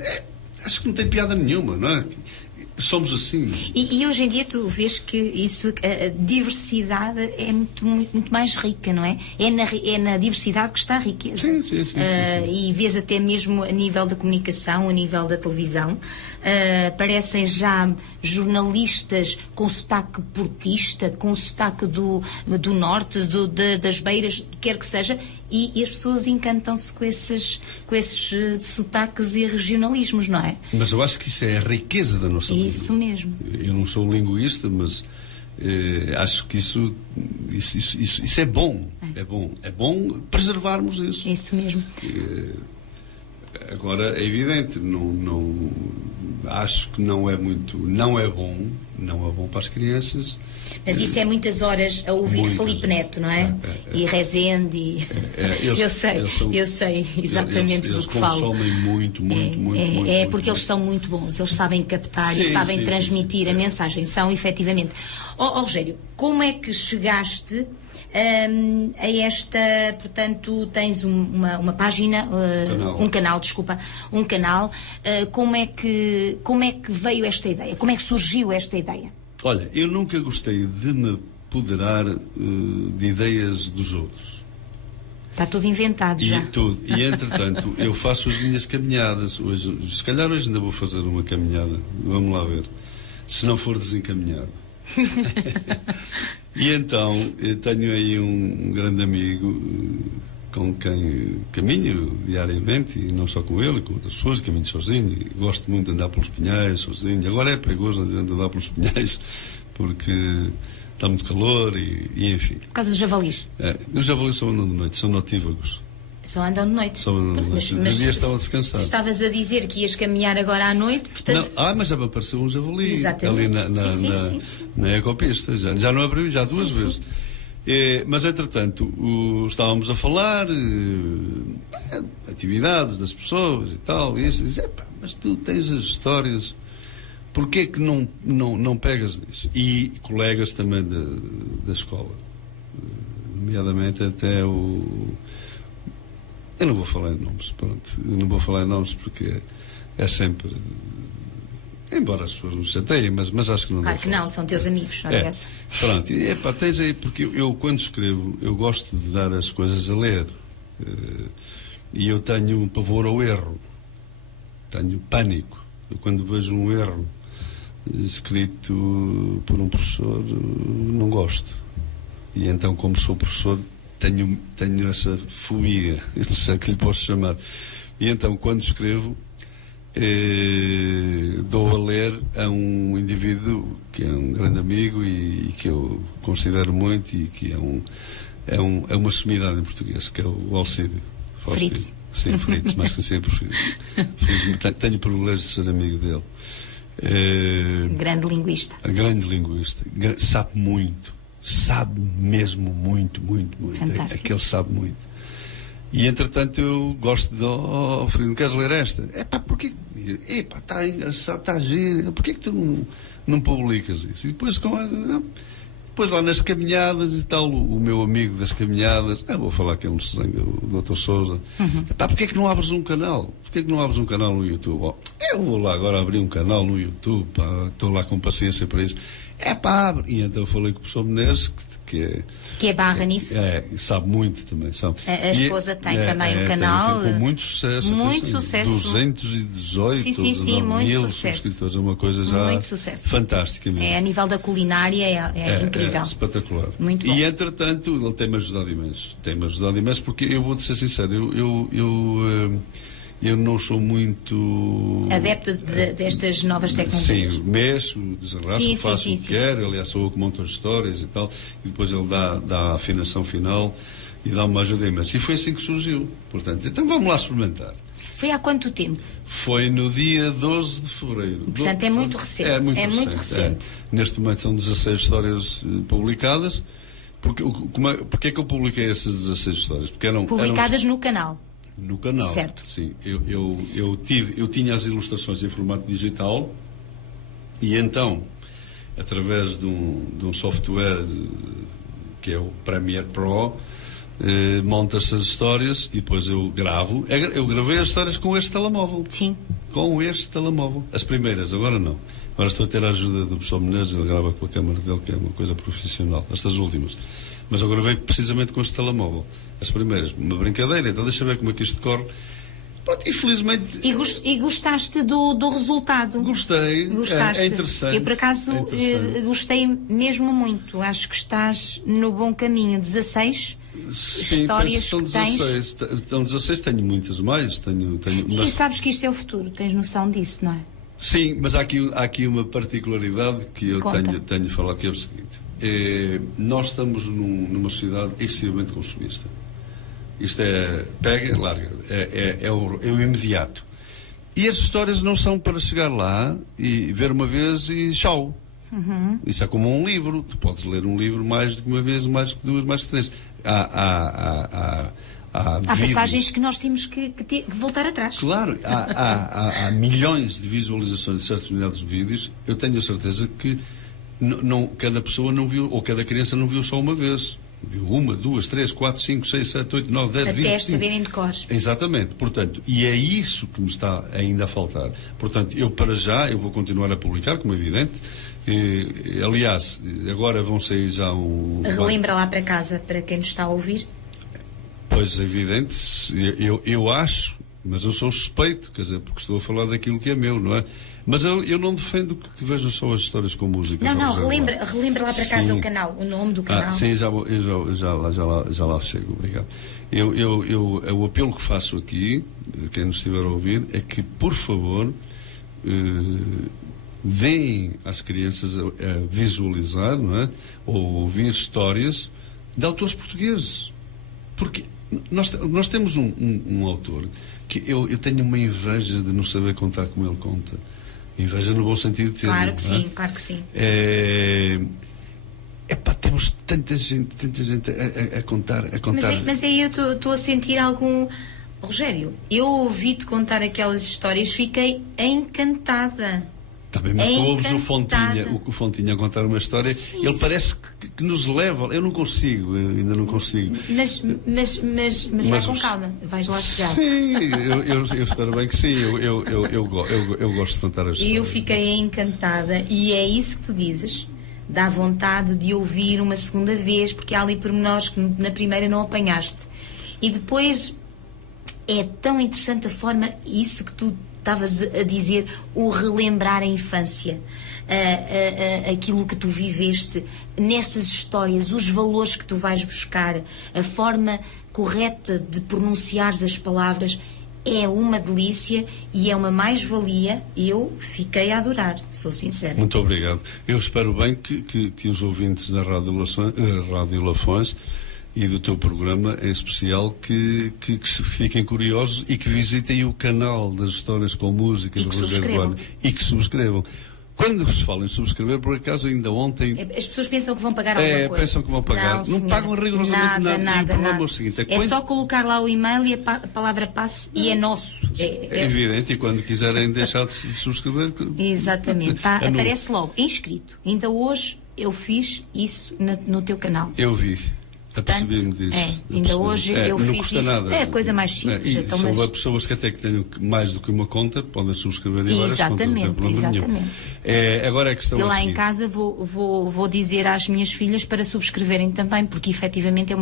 acho que não tem piada nenhuma, não é? Somos assim. E hoje em dia tu vês que a diversidade é muito mais rica, não é? É na diversidade que está a riqueza. Sim. E vês até mesmo a nível da comunicação, a nível da televisão, aparecem já jornalistas com sotaque portista, com sotaque do norte, das beiras, quer que seja, e as pessoas encantam-se com esses sotaques e regionalismos, não é? Mas eu acho que isso é a riqueza da nossa língua. Isso mesmo. Eu não sou linguista, mas Acho que isso é bom. É bom preservarmos isso. Isso mesmo. Agora, é evidente, acho que não é bom para as crianças. Mas isso é muitas horas a ouvir Felipe Neto, não é? E Rezende, e... eu sei exatamente do que falo. Eles consomem muito. Porque eles são muito bons, eles sabem captar e sabem transmitir a mensagem, são efetivamente. Rogério, como é que chegaste a esta, portanto, tens uma página, um canal, como é que veio esta ideia? Como é que surgiu esta ideia? Olha, eu nunca gostei de me apoderar de ideias dos outros. Está tudo inventado já. E entretanto, eu faço as minhas caminhadas. Se calhar hoje ainda vou fazer uma caminhada, vamos lá ver, se não for desencaminhado. E então, eu tenho aí um grande amigo com quem caminho diariamente, e não só com ele, com outras pessoas, caminho sozinho, e gosto muito de andar pelos pinhais sozinho. Agora é perigoso andar pelos pinhais, porque está muito calor e enfim. Por causa dos javalis? Os javalis só andam de noite, são notívagos. Só andam de noite. Só andam de noite. Mas dia estão a descansar. Se estavas a dizer que ias caminhar agora à noite, portanto... Não, mas já me apareceu um javali. Exatamente. Ali na ecopista. Já não abriu, já duas vezes. Mas, entretanto, estávamos a falar atividades das pessoas e tal, e isso, diz, mas tu tens as histórias, porquê que não pegas nisso? E colegas também da escola, nomeadamente até eu não vou falar em nomes, pronto. Eu não vou falar em nomes porque é sempre... Embora as pessoas nos chateiem, mas acho que não. Claro que não, são teus amigos, não é essa? Pronto, tens aí, porque eu quando escrevo, eu gosto de dar as coisas a ler. E eu tenho um pavor ao erro. Tenho pânico. Eu, quando vejo um erro escrito por um professor, não gosto. E então, como sou professor, tenho essa fobia, eu não sei o que lhe posso chamar. E então, quando escrevo, dou a ler a um indivíduo que é um grande amigo e que eu considero muito, e que é uma sumidade em português, que é o Alcídio Fritz. Sim, Fritz, mais conhecido por Fritz. Tenho o privilégio de ser amigo dele. Grande linguista. Grande linguista. Sabe muito. Sabe mesmo muito. Fantástico. Aquele sabe muito. E, entretanto, eu gosto de... Fernando, queres ler esta? Porquê? Está engraçado, está giro. Porquê que tu não publicas isso? E depois, depois lá nas caminhadas e tal, o meu amigo das caminhadas, vou falar que é um desenho, o Dr. Sousa. Porquê que não abres um canal? Porquê que não abres um canal no YouTube? Eu vou lá agora abrir um canal no YouTube, estou lá com paciência para isso. Abre. E então eu falei com o professor Menezes, que é barra nisso. Sabe muito também. Sabe. A esposa tem também um canal. Com muito sucesso. Muito sucesso. 218 mil subscritores. É uma coisa já muito sucesso. Fantástica mesmo. A nível da culinária é incrível. É espetacular. Muito bom. E, entretanto, ele tem-me ajudado imenso. Porque eu vou-te ser sincero, eu não sou muito... adepto destas novas tecnologias. Sim, mexo, desarrasco, faço o que quero. Aliás, sou eu que monto as histórias e tal. E depois ele dá a afinação final e dá uma ajuda imensa. E foi assim que surgiu. Portanto, então vamos lá experimentar. Foi há quanto tempo? Foi no dia 12 de fevereiro. Portanto, é muito recente. É muito recente. Neste momento são 16 histórias publicadas. Porque é que eu publiquei essas 16 histórias? Porque publicadas no canal. No canal. Certo. Sim. Eu tinha as ilustrações em formato digital, e então, através de um software que é o Premiere Pro, monta-se as histórias e depois eu gravo. Eu gravei as histórias com este telemóvel. Sim. Com este telemóvel. As primeiras, agora não. Agora estou a ter a ajuda do professor Menezes, ele grava com a câmara dele, que é uma coisa profissional. Estas últimas. Mas eu gravei precisamente com este telemóvel. As primeiras, uma brincadeira, então deixa ver como é que isto corre. Pronto, infelizmente... E gostaste do resultado? Gostei. Gostaste? É interessante. Eu, por acaso, gostei mesmo muito. Acho que estás no bom caminho. 16 histórias que tens. Estão 16, tenho muitas mais. E sabes que isto é o futuro, tens noção disso, não é? Sim, mas há aqui uma particularidade que eu tenho de falar, que é o seguinte. Nós estamos numa sociedade excessivamente consumista. Isto é, pega, larga, é o imediato. E as histórias não são para chegar lá e ver uma vez e tchau. Isso é como um livro. Tu podes ler um livro mais do que uma vez, mais do que duas, mais do que três. Há passagens que nós temos que voltar atrás. Claro, há milhões de visualizações de certos vídeos. Eu tenho a certeza que cada pessoa não viu, ou cada criança não viu só uma vez. Viu 1, 2, 3, 4, 5, 6, 7, 8, 9, 10, 20. Até saberem de cor. Exatamente, portanto, e é isso que me está ainda a faltar. Portanto, eu vou continuar a publicar, como é evidente. Aliás, agora vão sair já Relembra lá para casa, para quem nos está a ouvir. Pois é evidente, eu acho, mas eu sou suspeito, quer dizer, porque estou a falar daquilo que é meu, não é? Mas eu não defendo que vejam só as histórias com música. Não, relembra lá para casa o canal, o nome do canal. Sim, já lá chego, obrigado. O apelo que faço aqui, quem nos estiver a ouvir, é que, por favor, deem às crianças a visualizar, não é? Ou ouvir histórias de autores portugueses. Porque nós temos um autor que eu tenho uma inveja de não saber contar como ele conta. Inveja no bom sentido de ter. Claro que sim, claro que sim. Temos tanta gente a contar. Mas aí eu estou a sentir algum... Rogério, eu ouvi-te contar aquelas histórias, fiquei encantada. Está bem, mas tu ouves o Fontinha a contar uma história, sim, ele parece que nos leva. Eu não consigo, ainda não consigo. Mas vai com calma, vais lá chegar. Sim, eu espero bem que sim. Eu gosto de contar as histórias. Eu fiquei encantada e é isso que tu dizes. Dá vontade de ouvir uma segunda vez, porque há ali pormenores que na primeira não apanhaste. E depois é tão interessante a forma, isso que tu estavas a dizer, o relembrar a infância, aquilo que tu viveste nessas histórias, os valores que tu vais buscar, a forma correta de pronunciares as palavras, é uma delícia e é uma mais-valia. Eu fiquei a adorar, sou sincera. Muito obrigado. Eu espero bem que os ouvintes da Rádio Lafões e do teu programa em especial que fiquem curiosos e que visitem o canal das histórias com música do Rogério Coelho e que subscrevam. Quando se fala em subscrever, por acaso ainda ontem... As pessoas pensam que vão pagar alguma coisa. Pensam que vão pagar. Não pagam rigorosamente nada. E o problema é o seguinte... É só colocar lá o e-mail e a palavra passe e é nosso. É evidente, e quando quiserem deixar de subscrever... Exatamente. Aparece logo, inscrito. Ainda hoje eu fiz isso no teu canal. Eu vi. Apercebi-me disso. Ainda hoje eu fiz custa isso. Nada. É a coisa mais simples. Então, se houver pessoas que até que tenham mais do que uma conta, podem subscrever em várias contas. Exatamente. Agora a questão e lá em casa vou dizer às minhas filhas para subscreverem também, porque efetivamente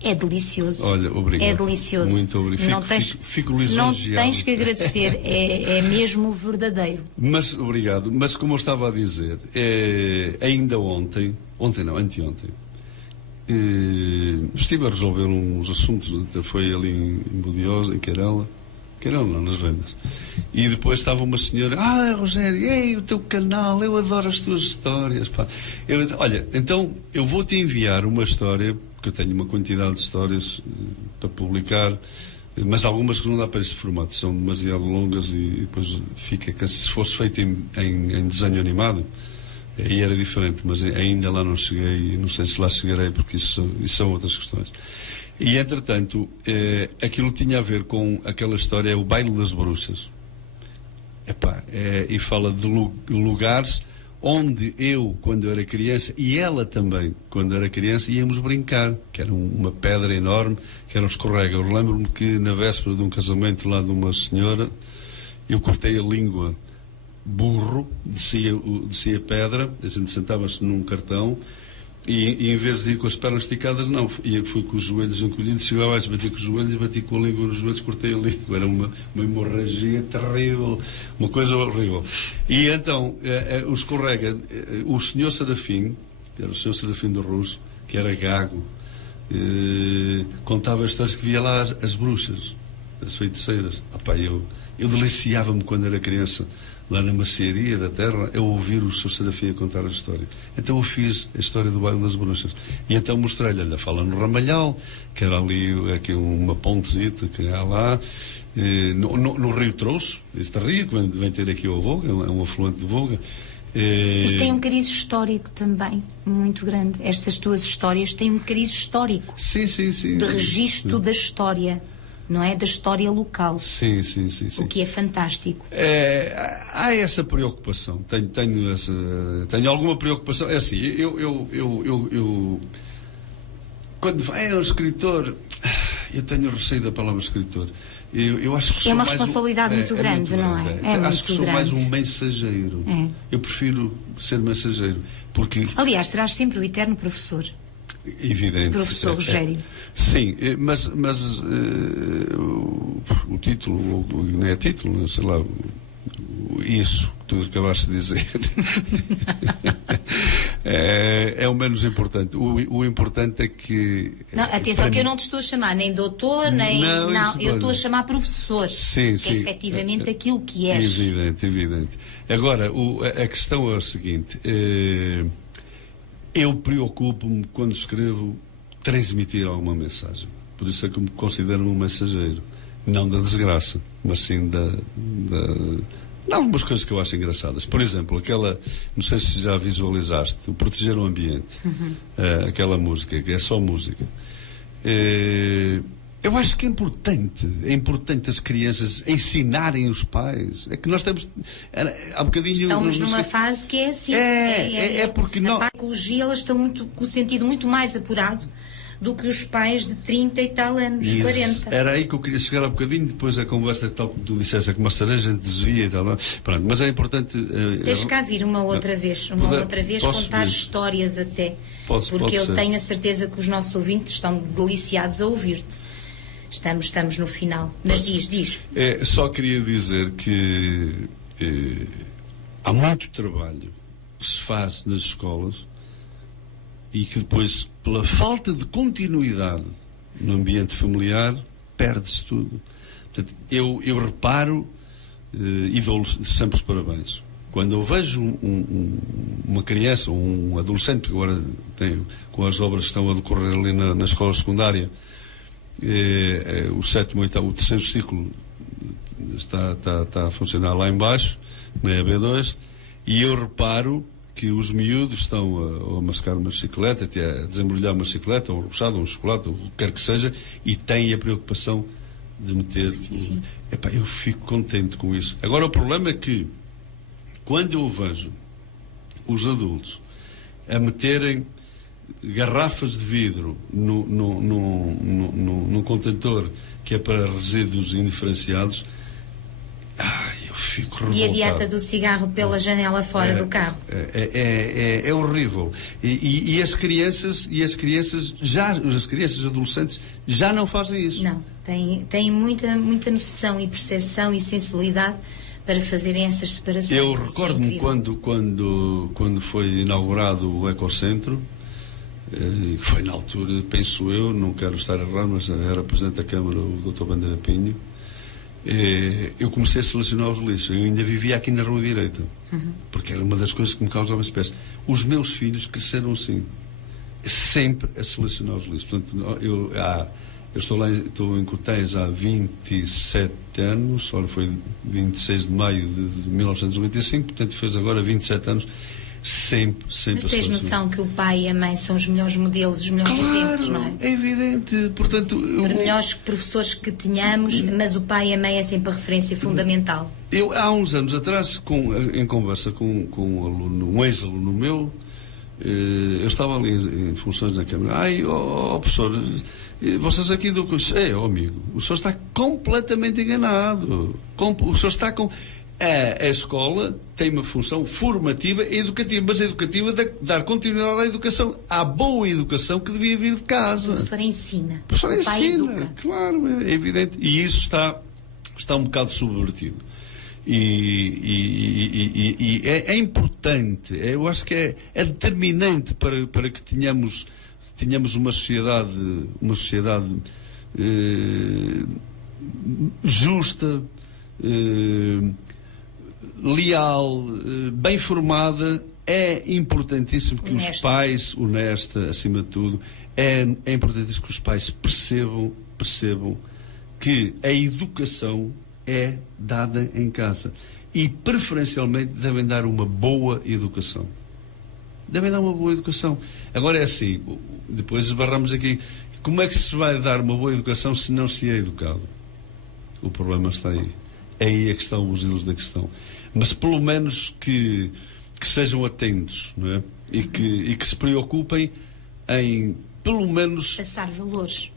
é delicioso. Olha, obrigado. É delicioso. Muito obrigado. Fico lisonjeado. Não tens que agradecer, é mesmo verdadeiro. Mas, obrigado. Mas como eu estava a dizer, ainda anteontem, estive a resolver uns assuntos, foi ali em Budiosa, em Queirela não, nas Vendas, e depois estava uma senhora, Rogério, o teu canal, eu adoro as tuas histórias, pá. Olha, então eu vou-te enviar uma história, porque eu tenho uma quantidade de histórias para publicar, mas algumas que não dá para este formato, são demasiado longas e depois fica, se fosse feito em desenho animado, aí era diferente, mas ainda lá não cheguei, não sei se lá chegarei, porque isso são outras questões. E, entretanto, aquilo tinha a ver com aquela história, o Baile das Bruxas. E fala de lugares onde eu, quando era criança, e ela também, quando era criança, íamos brincar, que era uma pedra enorme, que era um escorrega. Eu lembro-me que, na véspera de um casamento lá de uma senhora, eu cortei a língua burro, descia pedra, a gente sentava-se num cartão e em vez de ir com as pernas esticadas, não, fui com os joelhos encolhidos, chegava abaixo, bati com os joelhos e bati com a língua nos joelhos, cortei a língua. Era uma hemorragia terrível, uma coisa horrível. E então, o escorrega, o senhor Serafim, que era o senhor Serafim do Russo, que era gago, contava histórias que via lá as bruxas, as feiticeiras. Eu deliciava-me quando era criança, lá na Mercearia da Terra, a ouvir o Sr. Serafim a contar a história. Então eu fiz a história do baile das bruxas. E então mostrei-lhe, olha, fala no Ramalhal, que era ali aqui uma pontezita que há lá, no Rio Trouxe, este rio que vem ter aqui o Voga, é um afluente de Voga. E tem um cariz histórico também, muito grande. Estas tuas histórias têm um cariz histórico. Sim. De registro da história, não é? Da história local. Sim. O que é fantástico. Há essa preocupação. Tenho alguma preocupação. É assim, eu quando vai um escritor, eu tenho receio da palavra escritor. Eu acho que é uma responsabilidade muito grande, não é? Acho que sou mais um mensageiro. Eu prefiro ser mensageiro. Porque... Aliás, serás sempre o eterno professor. Evidente. Professor Rogério. Sim, mas o título, não é título, sei lá, isso que tu acabaste de dizer é o menos importante. O importante é que... Não, atenção, que eu não te estou a chamar nem doutor, nem... Não, eu estou a chamar professor. Sim. Que é efetivamente aquilo que és. Evidente. Agora, a questão é a seguinte... Eu preocupo-me, quando escrevo, transmitir alguma mensagem. Por isso é que me considero um mensageiro. Não da desgraça, mas sim de algumas coisas que eu acho engraçadas. Por exemplo, não sei se já visualizaste, o Proteger o Ambiente. Aquela música, que é só música. Eu acho que é importante as crianças ensinarem os pais. É que nós estamos... Há bocadinho... Estamos numa fase que é assim. Porque na psicologia elas estão com o sentido muito mais apurado do que os pais de 30 e tal anos, Isso. 40. Era aí que eu queria chegar há bocadinho, depois a conversa tal que tu disseste, é que uma cereja a gente desvia e tal. Pronto, mas é importante... Deixa cá vir uma outra vez contar histórias até. Porque eu tenho a certeza que os nossos ouvintes estão deliciados a ouvir-te. Estamos no final. Mas diz. Só queria dizer que há muito trabalho que se faz nas escolas e que depois, pela falta de continuidade no ambiente familiar, perde-se tudo. Portanto, eu reparo e dou-lhe sempre os parabéns. Quando eu vejo uma criança ou um adolescente, que agora com as obras que estão a decorrer ali na escola secundária, o 7º, 8º, o 3º ciclo está a funcionar lá embaixo, na EB2, e eu reparo que os miúdos estão a mascar uma bicicleta, a desembrulhar uma bicicleta, ou um roçado, ou um chocolate, ou o que quer que seja, e têm a preocupação de meter... Sim. Eu fico contente com isso. Agora, o problema é que, quando eu vejo os adultos a meterem garrafas de vidro num contentor que é para resíduos indiferenciados, eu fico revoltado. E a dieta do cigarro pela janela fora do carro. É horrível. E as crianças e as crianças adolescentes já não fazem isso. Não, têm muita noção e percepção e sensibilidade para fazerem essas separações. Eu recordo-me quando foi inaugurado o Ecocentro, que foi na altura, penso eu, não quero estar errado, mas era Presidente da Câmara o Dr. Bandeira Pinho. Eu comecei a selecionar os lixos. Eu ainda vivia aqui na Rua Direita, porque era uma das coisas que me causava espécie. Os meus filhos cresceram assim, sempre a selecionar os lixos. Portanto, eu estou em Cotéis há 27 anos, foi 26 de maio de 1995, portanto fez agora 27 anos, sempre Mas tens noção que o pai e a mãe são os melhores modelos, os melhores exemplos, não é? É evidente, portanto... Por melhores professores que tenhamos, mas o pai e a mãe é sempre a referência fundamental. Eu, há uns anos atrás, em conversa com um ex-aluno meu, eu estava ali em funções na Câmara. Professor, vocês aqui do... amigo, o senhor está completamente enganado. O senhor está com... A escola tem uma função formativa e educativa, mas educativa de dar continuidade à educação, à boa educação que devia vir de casa. O professor ensina. O professor ensina, claro, é evidente. E isso está um bocado subvertido. E é importante, eu acho que é determinante para que tenhamos uma sociedade justa, leal, bem formada. É importantíssimo que os pais, honesta acima de tudo, é importantíssimo que os pais percebam que a educação é dada em casa e preferencialmente devem dar uma boa educação. Devem dar uma boa educação. Agora é assim, depois esbarramos aqui, como é que se vai dar uma boa educação se não se é educado? O problema está aí. É aí a questão, os ilhos da questão. Mas pelo menos que sejam atentos, não é? E que se preocupem em, pelo menos... Passar valores.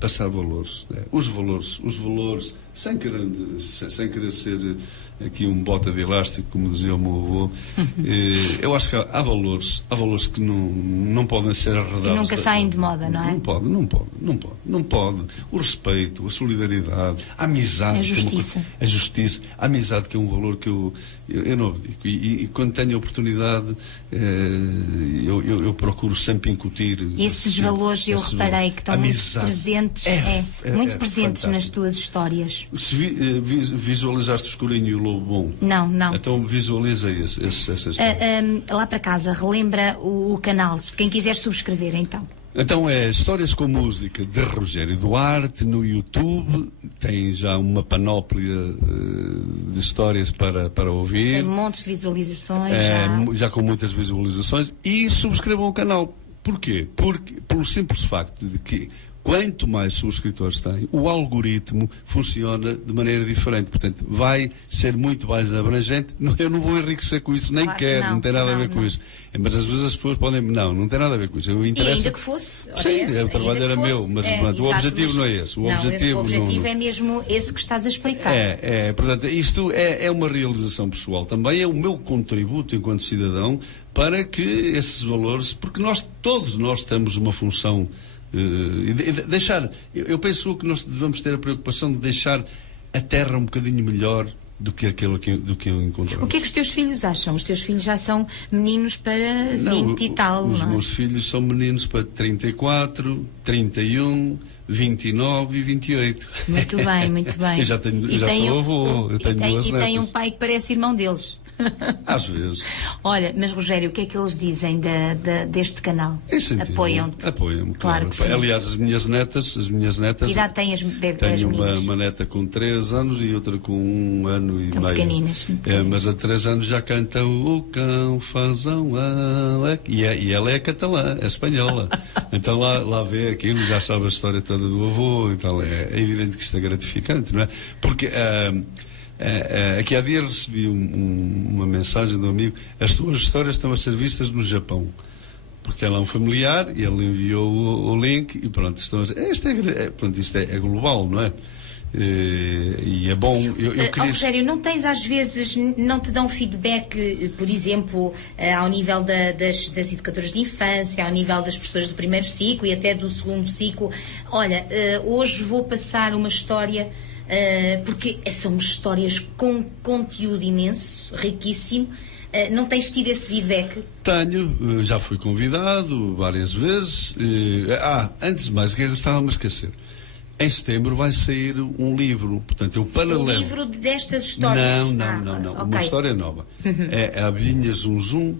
Passar valores. Os valores, sem querer ser aqui um bota de elástico, como dizia o meu avô. Eu acho que há valores que não podem ser arredados. Que nunca saem de moda, não é? Não pode. O respeito, a solidariedade, a amizade. A justiça. A amizade, que é um valor que eu não abdico. E quando tenho a oportunidade, eu procuro sempre incutir. Esses valores eu reparei que estão muito presentes, muito presentes fantástico. Nas tuas histórias. Se visualizaste o Escurinho e o Lobo Bom? Não. Então visualiza essa história. Lá para casa, relembra o canal, se quem quiser subscrever, então. Então é Histórias com Música de Rogério Duarte no YouTube. Tem já uma panóplia de histórias para ouvir. Tem montes de visualizações. Já com muitas visualizações. E subscrevam o canal. Porquê? Pelo simples facto de que quanto mais subscritores tem, o algoritmo funciona de maneira diferente. Portanto, vai ser muito mais abrangente. Eu não vou enriquecer com isso, nem claro quero, não tem nada a ver com isso. Mas às vezes as pessoas podem... Não tem nada a ver com isso. E ainda que fosse... Sim, o trabalho era meu, mas o objetivo não é esse. O objetivo é mesmo esse que estás a explicar. Portanto, isto é uma realização pessoal. Também é o meu contributo enquanto cidadão para que esses valores... Porque todos nós temos uma função... eu penso que nós devemos ter a preocupação de deixar a terra um bocadinho melhor do que eu encontramos. O que é que os teus filhos acham? Os teus filhos já são meninos para 20 e tal, os não é? Meus filhos são meninos para 34, 31, 29 e 28. Muito bem. Eu já sou avô, eu tenho duas netas. E tem um pai que parece irmão deles. Às vezes. Olha, mas Rogério, o que é que eles dizem deste canal? Apoiam-te? Apoiam-me, claro que sim. Aliás, as minhas netas... Que idade têm as bebês? Tenho uma neta com 3 anos e outra com 1 ano e meio. São pequeninas. Mas há 3 anos já canta o cão fazão. E ela é catalã, é espanhola. Então lá vê aquilo, já sabe a história toda do avô e tal. É evidente que isto é gratificante, não é? Porque... aqui há dias recebi uma mensagem de um amigo: as tuas histórias estão a ser vistas no Japão, porque tem lá um familiar e ele enviou o link e pronto, estão a dizer, isto é global, não é? E é bom. Rogério, não tens às vezes, não te dão feedback, por exemplo, ao nível das educadoras de infância, ao nível das professoras do primeiro ciclo e até do segundo ciclo? Olha, hoje vou passar uma história... porque são histórias com conteúdo imenso, riquíssimo. Não tens tido esse feedback? Tenho, já fui convidado várias vezes. Antes de mais, o que eu estava a esquecer? Em setembro vai sair um livro, portanto, paralelo. Um livro destas histórias? Não. Okay. Uma história nova. É a Abelhinha Zum Zum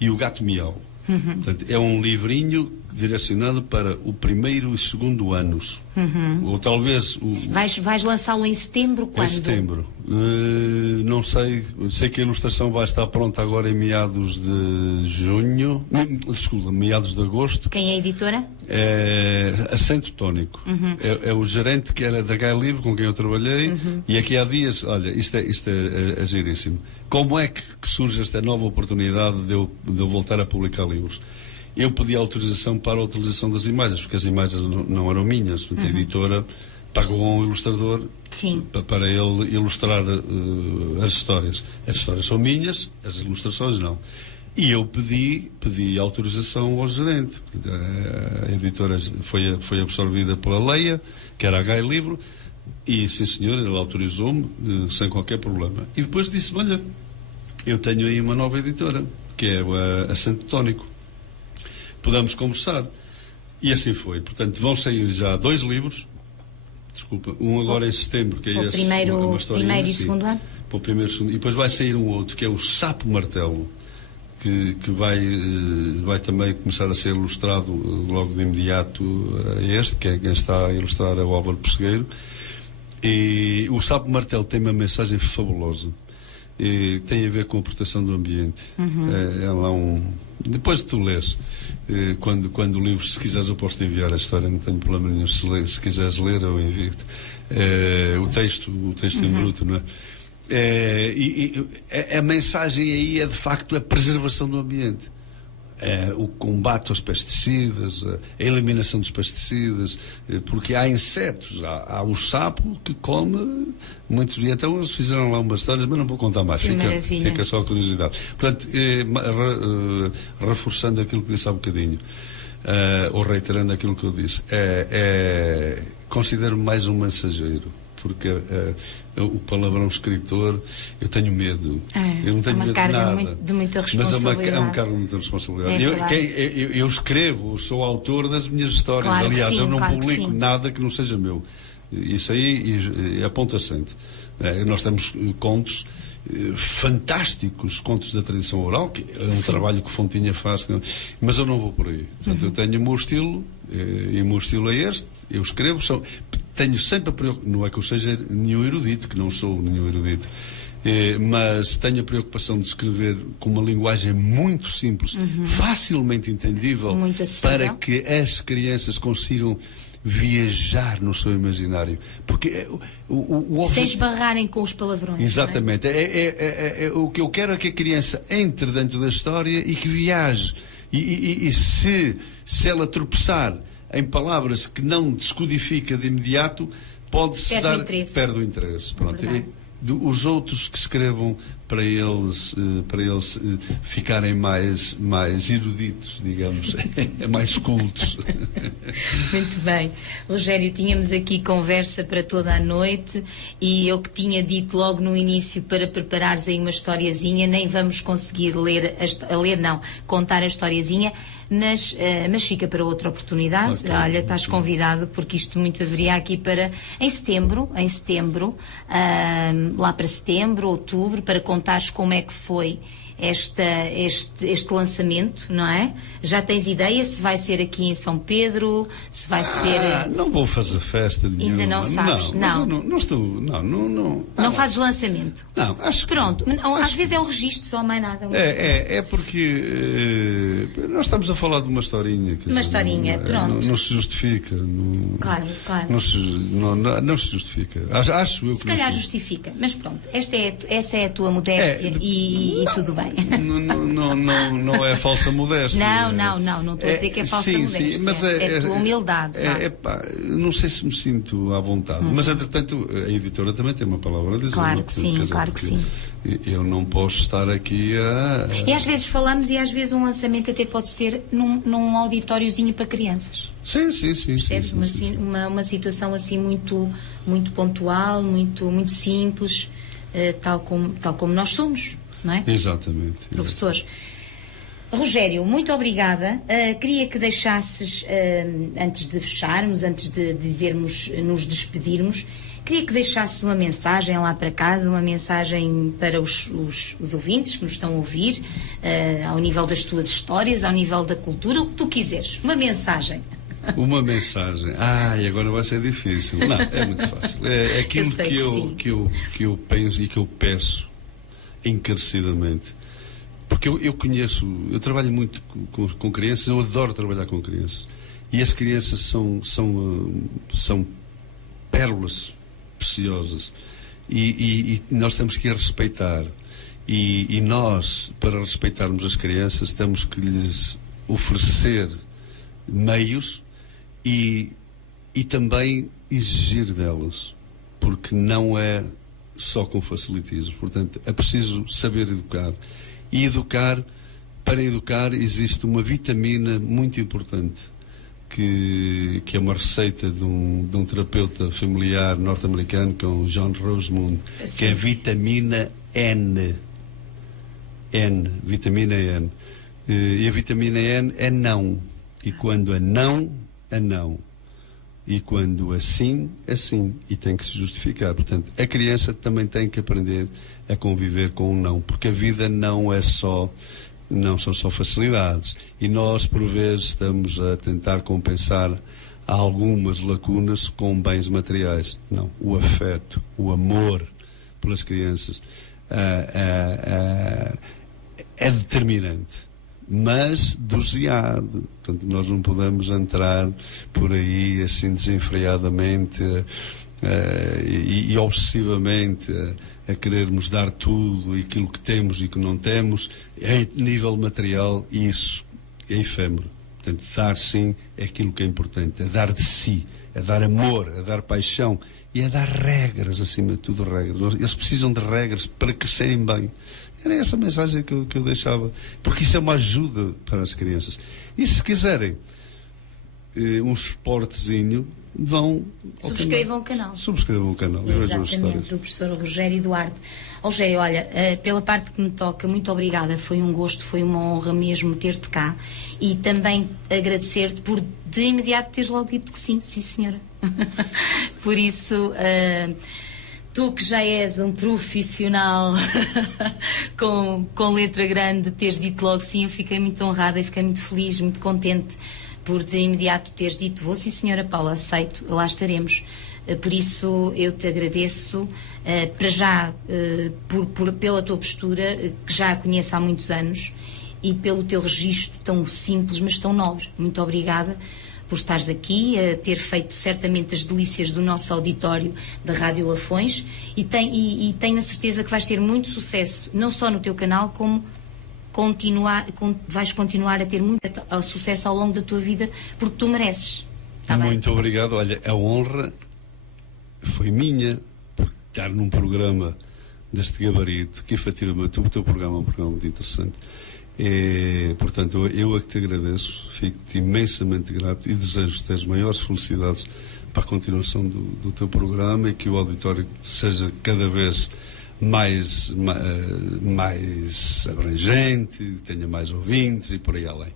e o Gato Miau. Portanto, é um livrinho direcionado para o 1º e 2º anos. Ou talvez... Vais lançá-lo em setembro? Quando? Em setembro. Não sei. Sei que a ilustração vai estar pronta agora em meados de junho. Desculpa, meados de agosto. Quem é a editora? É Acento Tónico. É o gerente que era da Gai Livre, com quem eu trabalhei. E aqui há dias, olha, isto é giríssimo. Como é que surge esta nova oportunidade de eu voltar a publicar livros? Eu pedi autorização para a utilização das imagens, porque as imagens não eram minhas. A editora pagou a um ilustrador para ele ilustrar as histórias. As histórias são minhas, as ilustrações não. E eu pedi autorização ao gerente. A editora foi absorvida pela Leia, que era a Gai Livro, e sim senhor, ele autorizou-me sem qualquer problema. E depois disse-me, olha, eu tenho aí uma nova editora, que é a Acento Tónico. Podemos conversar. E assim foi. Portanto, vão sair já 2 livros. desculpa, um agora em setembro, que é esse. Primeiro e sim, segundo ano? Para o primeiro e segundo. E depois vai sair um outro, que é o Sapo Martelo, que vai também começar a ser ilustrado logo de imediato a este, que é quem está a ilustrar é o Álvaro Pessegueiro. E o Sapo Martelo tem uma mensagem fabulosa. E tem a ver com a proteção do ambiente. É lá depois de tu lês, quando o livro, se quiseres, eu posso te enviar a história, não tenho problema nenhum. Se quiseres ler, eu envio-te o texto em bruto, não é? A mensagem aí é de facto a preservação do ambiente, o combate aos pesticidas, a eliminação dos pesticidas, porque há insetos, há o sapo que come muito bem. Então eles fizeram lá umas histórias, mas não vou contar mais, fica só a curiosidade. Portanto, reforçando aquilo que disse há bocadinho, ou reiterando aquilo que eu disse, considero mais um mensageiro, porque o palavrão escritor, eu tenho medo. Eu não tenho medo de nada. De muita responsabilidade. Mas é uma carga de muita responsabilidade. Eu escrevo, sou autor das minhas histórias. Claro, aliás, sim, eu não claro publico nada que não seja meu. Isso aí é ponto assente. Nós temos contos fantásticos, contos da tradição oral, que é um trabalho que Fontinha faz, mas eu não vou por aí. Portanto, eu tenho o meu estilo, e o meu estilo é este, eu escrevo, tenho sempre a preocupação, não é que eu seja nenhum erudito, que não sou nenhum erudito, mas tenho a preocupação de escrever com uma linguagem muito simples, facilmente entendível, para que as crianças consigam viajar no seu imaginário, porque sem esbarrarem com os palavrões. Exatamente. O que eu quero é que a criança entre dentro da história e que viaje, e se ela tropeçar em palavras que não descodifica de imediato, perde o interesse. Pronto. Os outros que escrevam para eles ficarem mais eruditos, digamos, mais cultos. Muito bem. Rogério, tínhamos aqui conversa para toda a noite, e eu que tinha dito logo no início para preparares aí uma historiazinha, nem vamos conseguir contar a historiazinha, mas fica para outra oportunidade. Okay. Olha, estás convidado, porque isto muito haveria aqui para em setembro, lá para setembro, outubro, para contares como é que foi este lançamento, não é? Já tens ideia se vai ser aqui em São Pedro, se vai ser... Não vou fazer festa nenhuma. Ainda não sabes? Não fazes lançamento? Não, acho Pronto, às vezes é um registro só, mais nada. É porque nós estamos a falar de uma historinha. Uma historinha, pronto. Não se justifica. Claro. Não se justifica. Acho eu que... Se calhar justifica, mas pronto, essa é a tua modéstia e tudo bem. Não é falsa modéstia. Não estou a dizer que é falsa modéstia. Sim, mas é tua humildade. Não sei se me sinto à vontade, mas entretanto a editora também tem uma palavra a dizer. Claro que sim. Eu não posso estar aqui a... E às vezes falamos, e às vezes um lançamento até pode ser num auditóriozinho para crianças. Sim. Percebes? Uma situação assim muito pontual, muito simples, tal como nós somos. Não é? Exatamente. Professores. Rogério, muito obrigada. Queria que deixasses, antes de fecharmos, antes de nos despedirmos, queria que deixasses uma mensagem lá para casa, uma mensagem para os ouvintes que nos estão a ouvir, ao nível das tuas histórias, ao nível da cultura, o que tu quiseres. Uma mensagem. Uma mensagem. E agora vai ser difícil. Não, é muito fácil. É aquilo que eu penso e que eu peço encarecidamente, porque eu conheço, eu trabalho muito com crianças, eu adoro trabalhar com crianças, e as crianças são pérolas preciosas, e nós temos que as respeitar, e nós, para respeitarmos as crianças, temos que lhes oferecer meios e também exigir delas, porque não é só com facilitismo. Portanto, é preciso saber educar. E para educar, existe uma vitamina muito importante, que é uma receita de um terapeuta familiar norte-americano, que é o John Rosemond, que é a vitamina N. Vitamina N. E a vitamina N é não. E quando é não, E quando assim, assim. E tem que se justificar. Portanto, a criança também tem que aprender a conviver com o não. Porque a vida não são só facilidades. E nós, por vezes, estamos a tentar compensar algumas lacunas com bens materiais. Não. O afeto, o amor pelas crianças é determinante. Mas doseado. Portanto, nós não podemos entrar por aí assim desenfreadamente e obsessivamente a querermos dar tudo, aquilo que temos e que não temos. Em nível material, isso é efêmero. Portanto, dar sim é aquilo que é importante, é dar de si, é dar amor, é dar paixão e é dar regras, acima de tudo regras. Eles precisam de regras para crescerem bem. Era essa a mensagem que eu deixava, porque isso é uma ajuda para as crianças. E se quiserem um esportezinho, vão subscrevam o canal. Subscrevam o canal. Exatamente, do professor Rogério Duarte. Rogério, olha, pela parte que me toca, muito obrigada, foi um gosto, foi uma honra mesmo ter-te cá, e também agradecer-te por de imediato teres logo dito que sim, sim senhora. Por isso, tu que já és um profissional com letra grande, teres dito logo sim, eu fiquei muito honrada e fiquei muito feliz, muito contente por de imediato teres dito: vou sim senhora Paula, aceito, lá estaremos. Por isso eu te agradeço, para já pela tua postura, que já a conheço há muitos anos, e pelo teu registro tão simples mas tão nobre. Muito obrigada por estares aqui, a ter feito certamente as delícias do nosso auditório da Rádio Lafões, e tenho a certeza que vais ter muito sucesso, não só no teu canal, como vais continuar a ter muito sucesso ao longo da tua vida, porque tu mereces. Tá bem? Muito obrigado. Olha, a honra foi minha por estar num programa deste gabarito, que efetivamente o teu programa é um programa muito interessante. Portanto, eu é que te agradeço, fico-te imensamente grato e desejo-te as maiores felicidades para a continuação do teu programa, e que o auditório seja cada vez mais abrangente, tenha mais ouvintes e por aí além.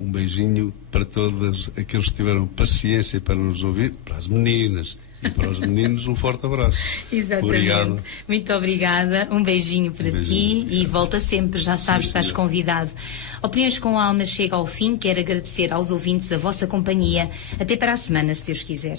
Um beijinho para todos aqueles que tiveram paciência para nos ouvir, para as meninas e para os meninos, um forte abraço. Exatamente. Obrigado. Muito obrigada, um beijinho para ti e volta sempre, já sabes, estás convidado. Opiniões com Alma chega ao fim, quero agradecer aos ouvintes a vossa companhia. Até para a semana, se Deus quiser.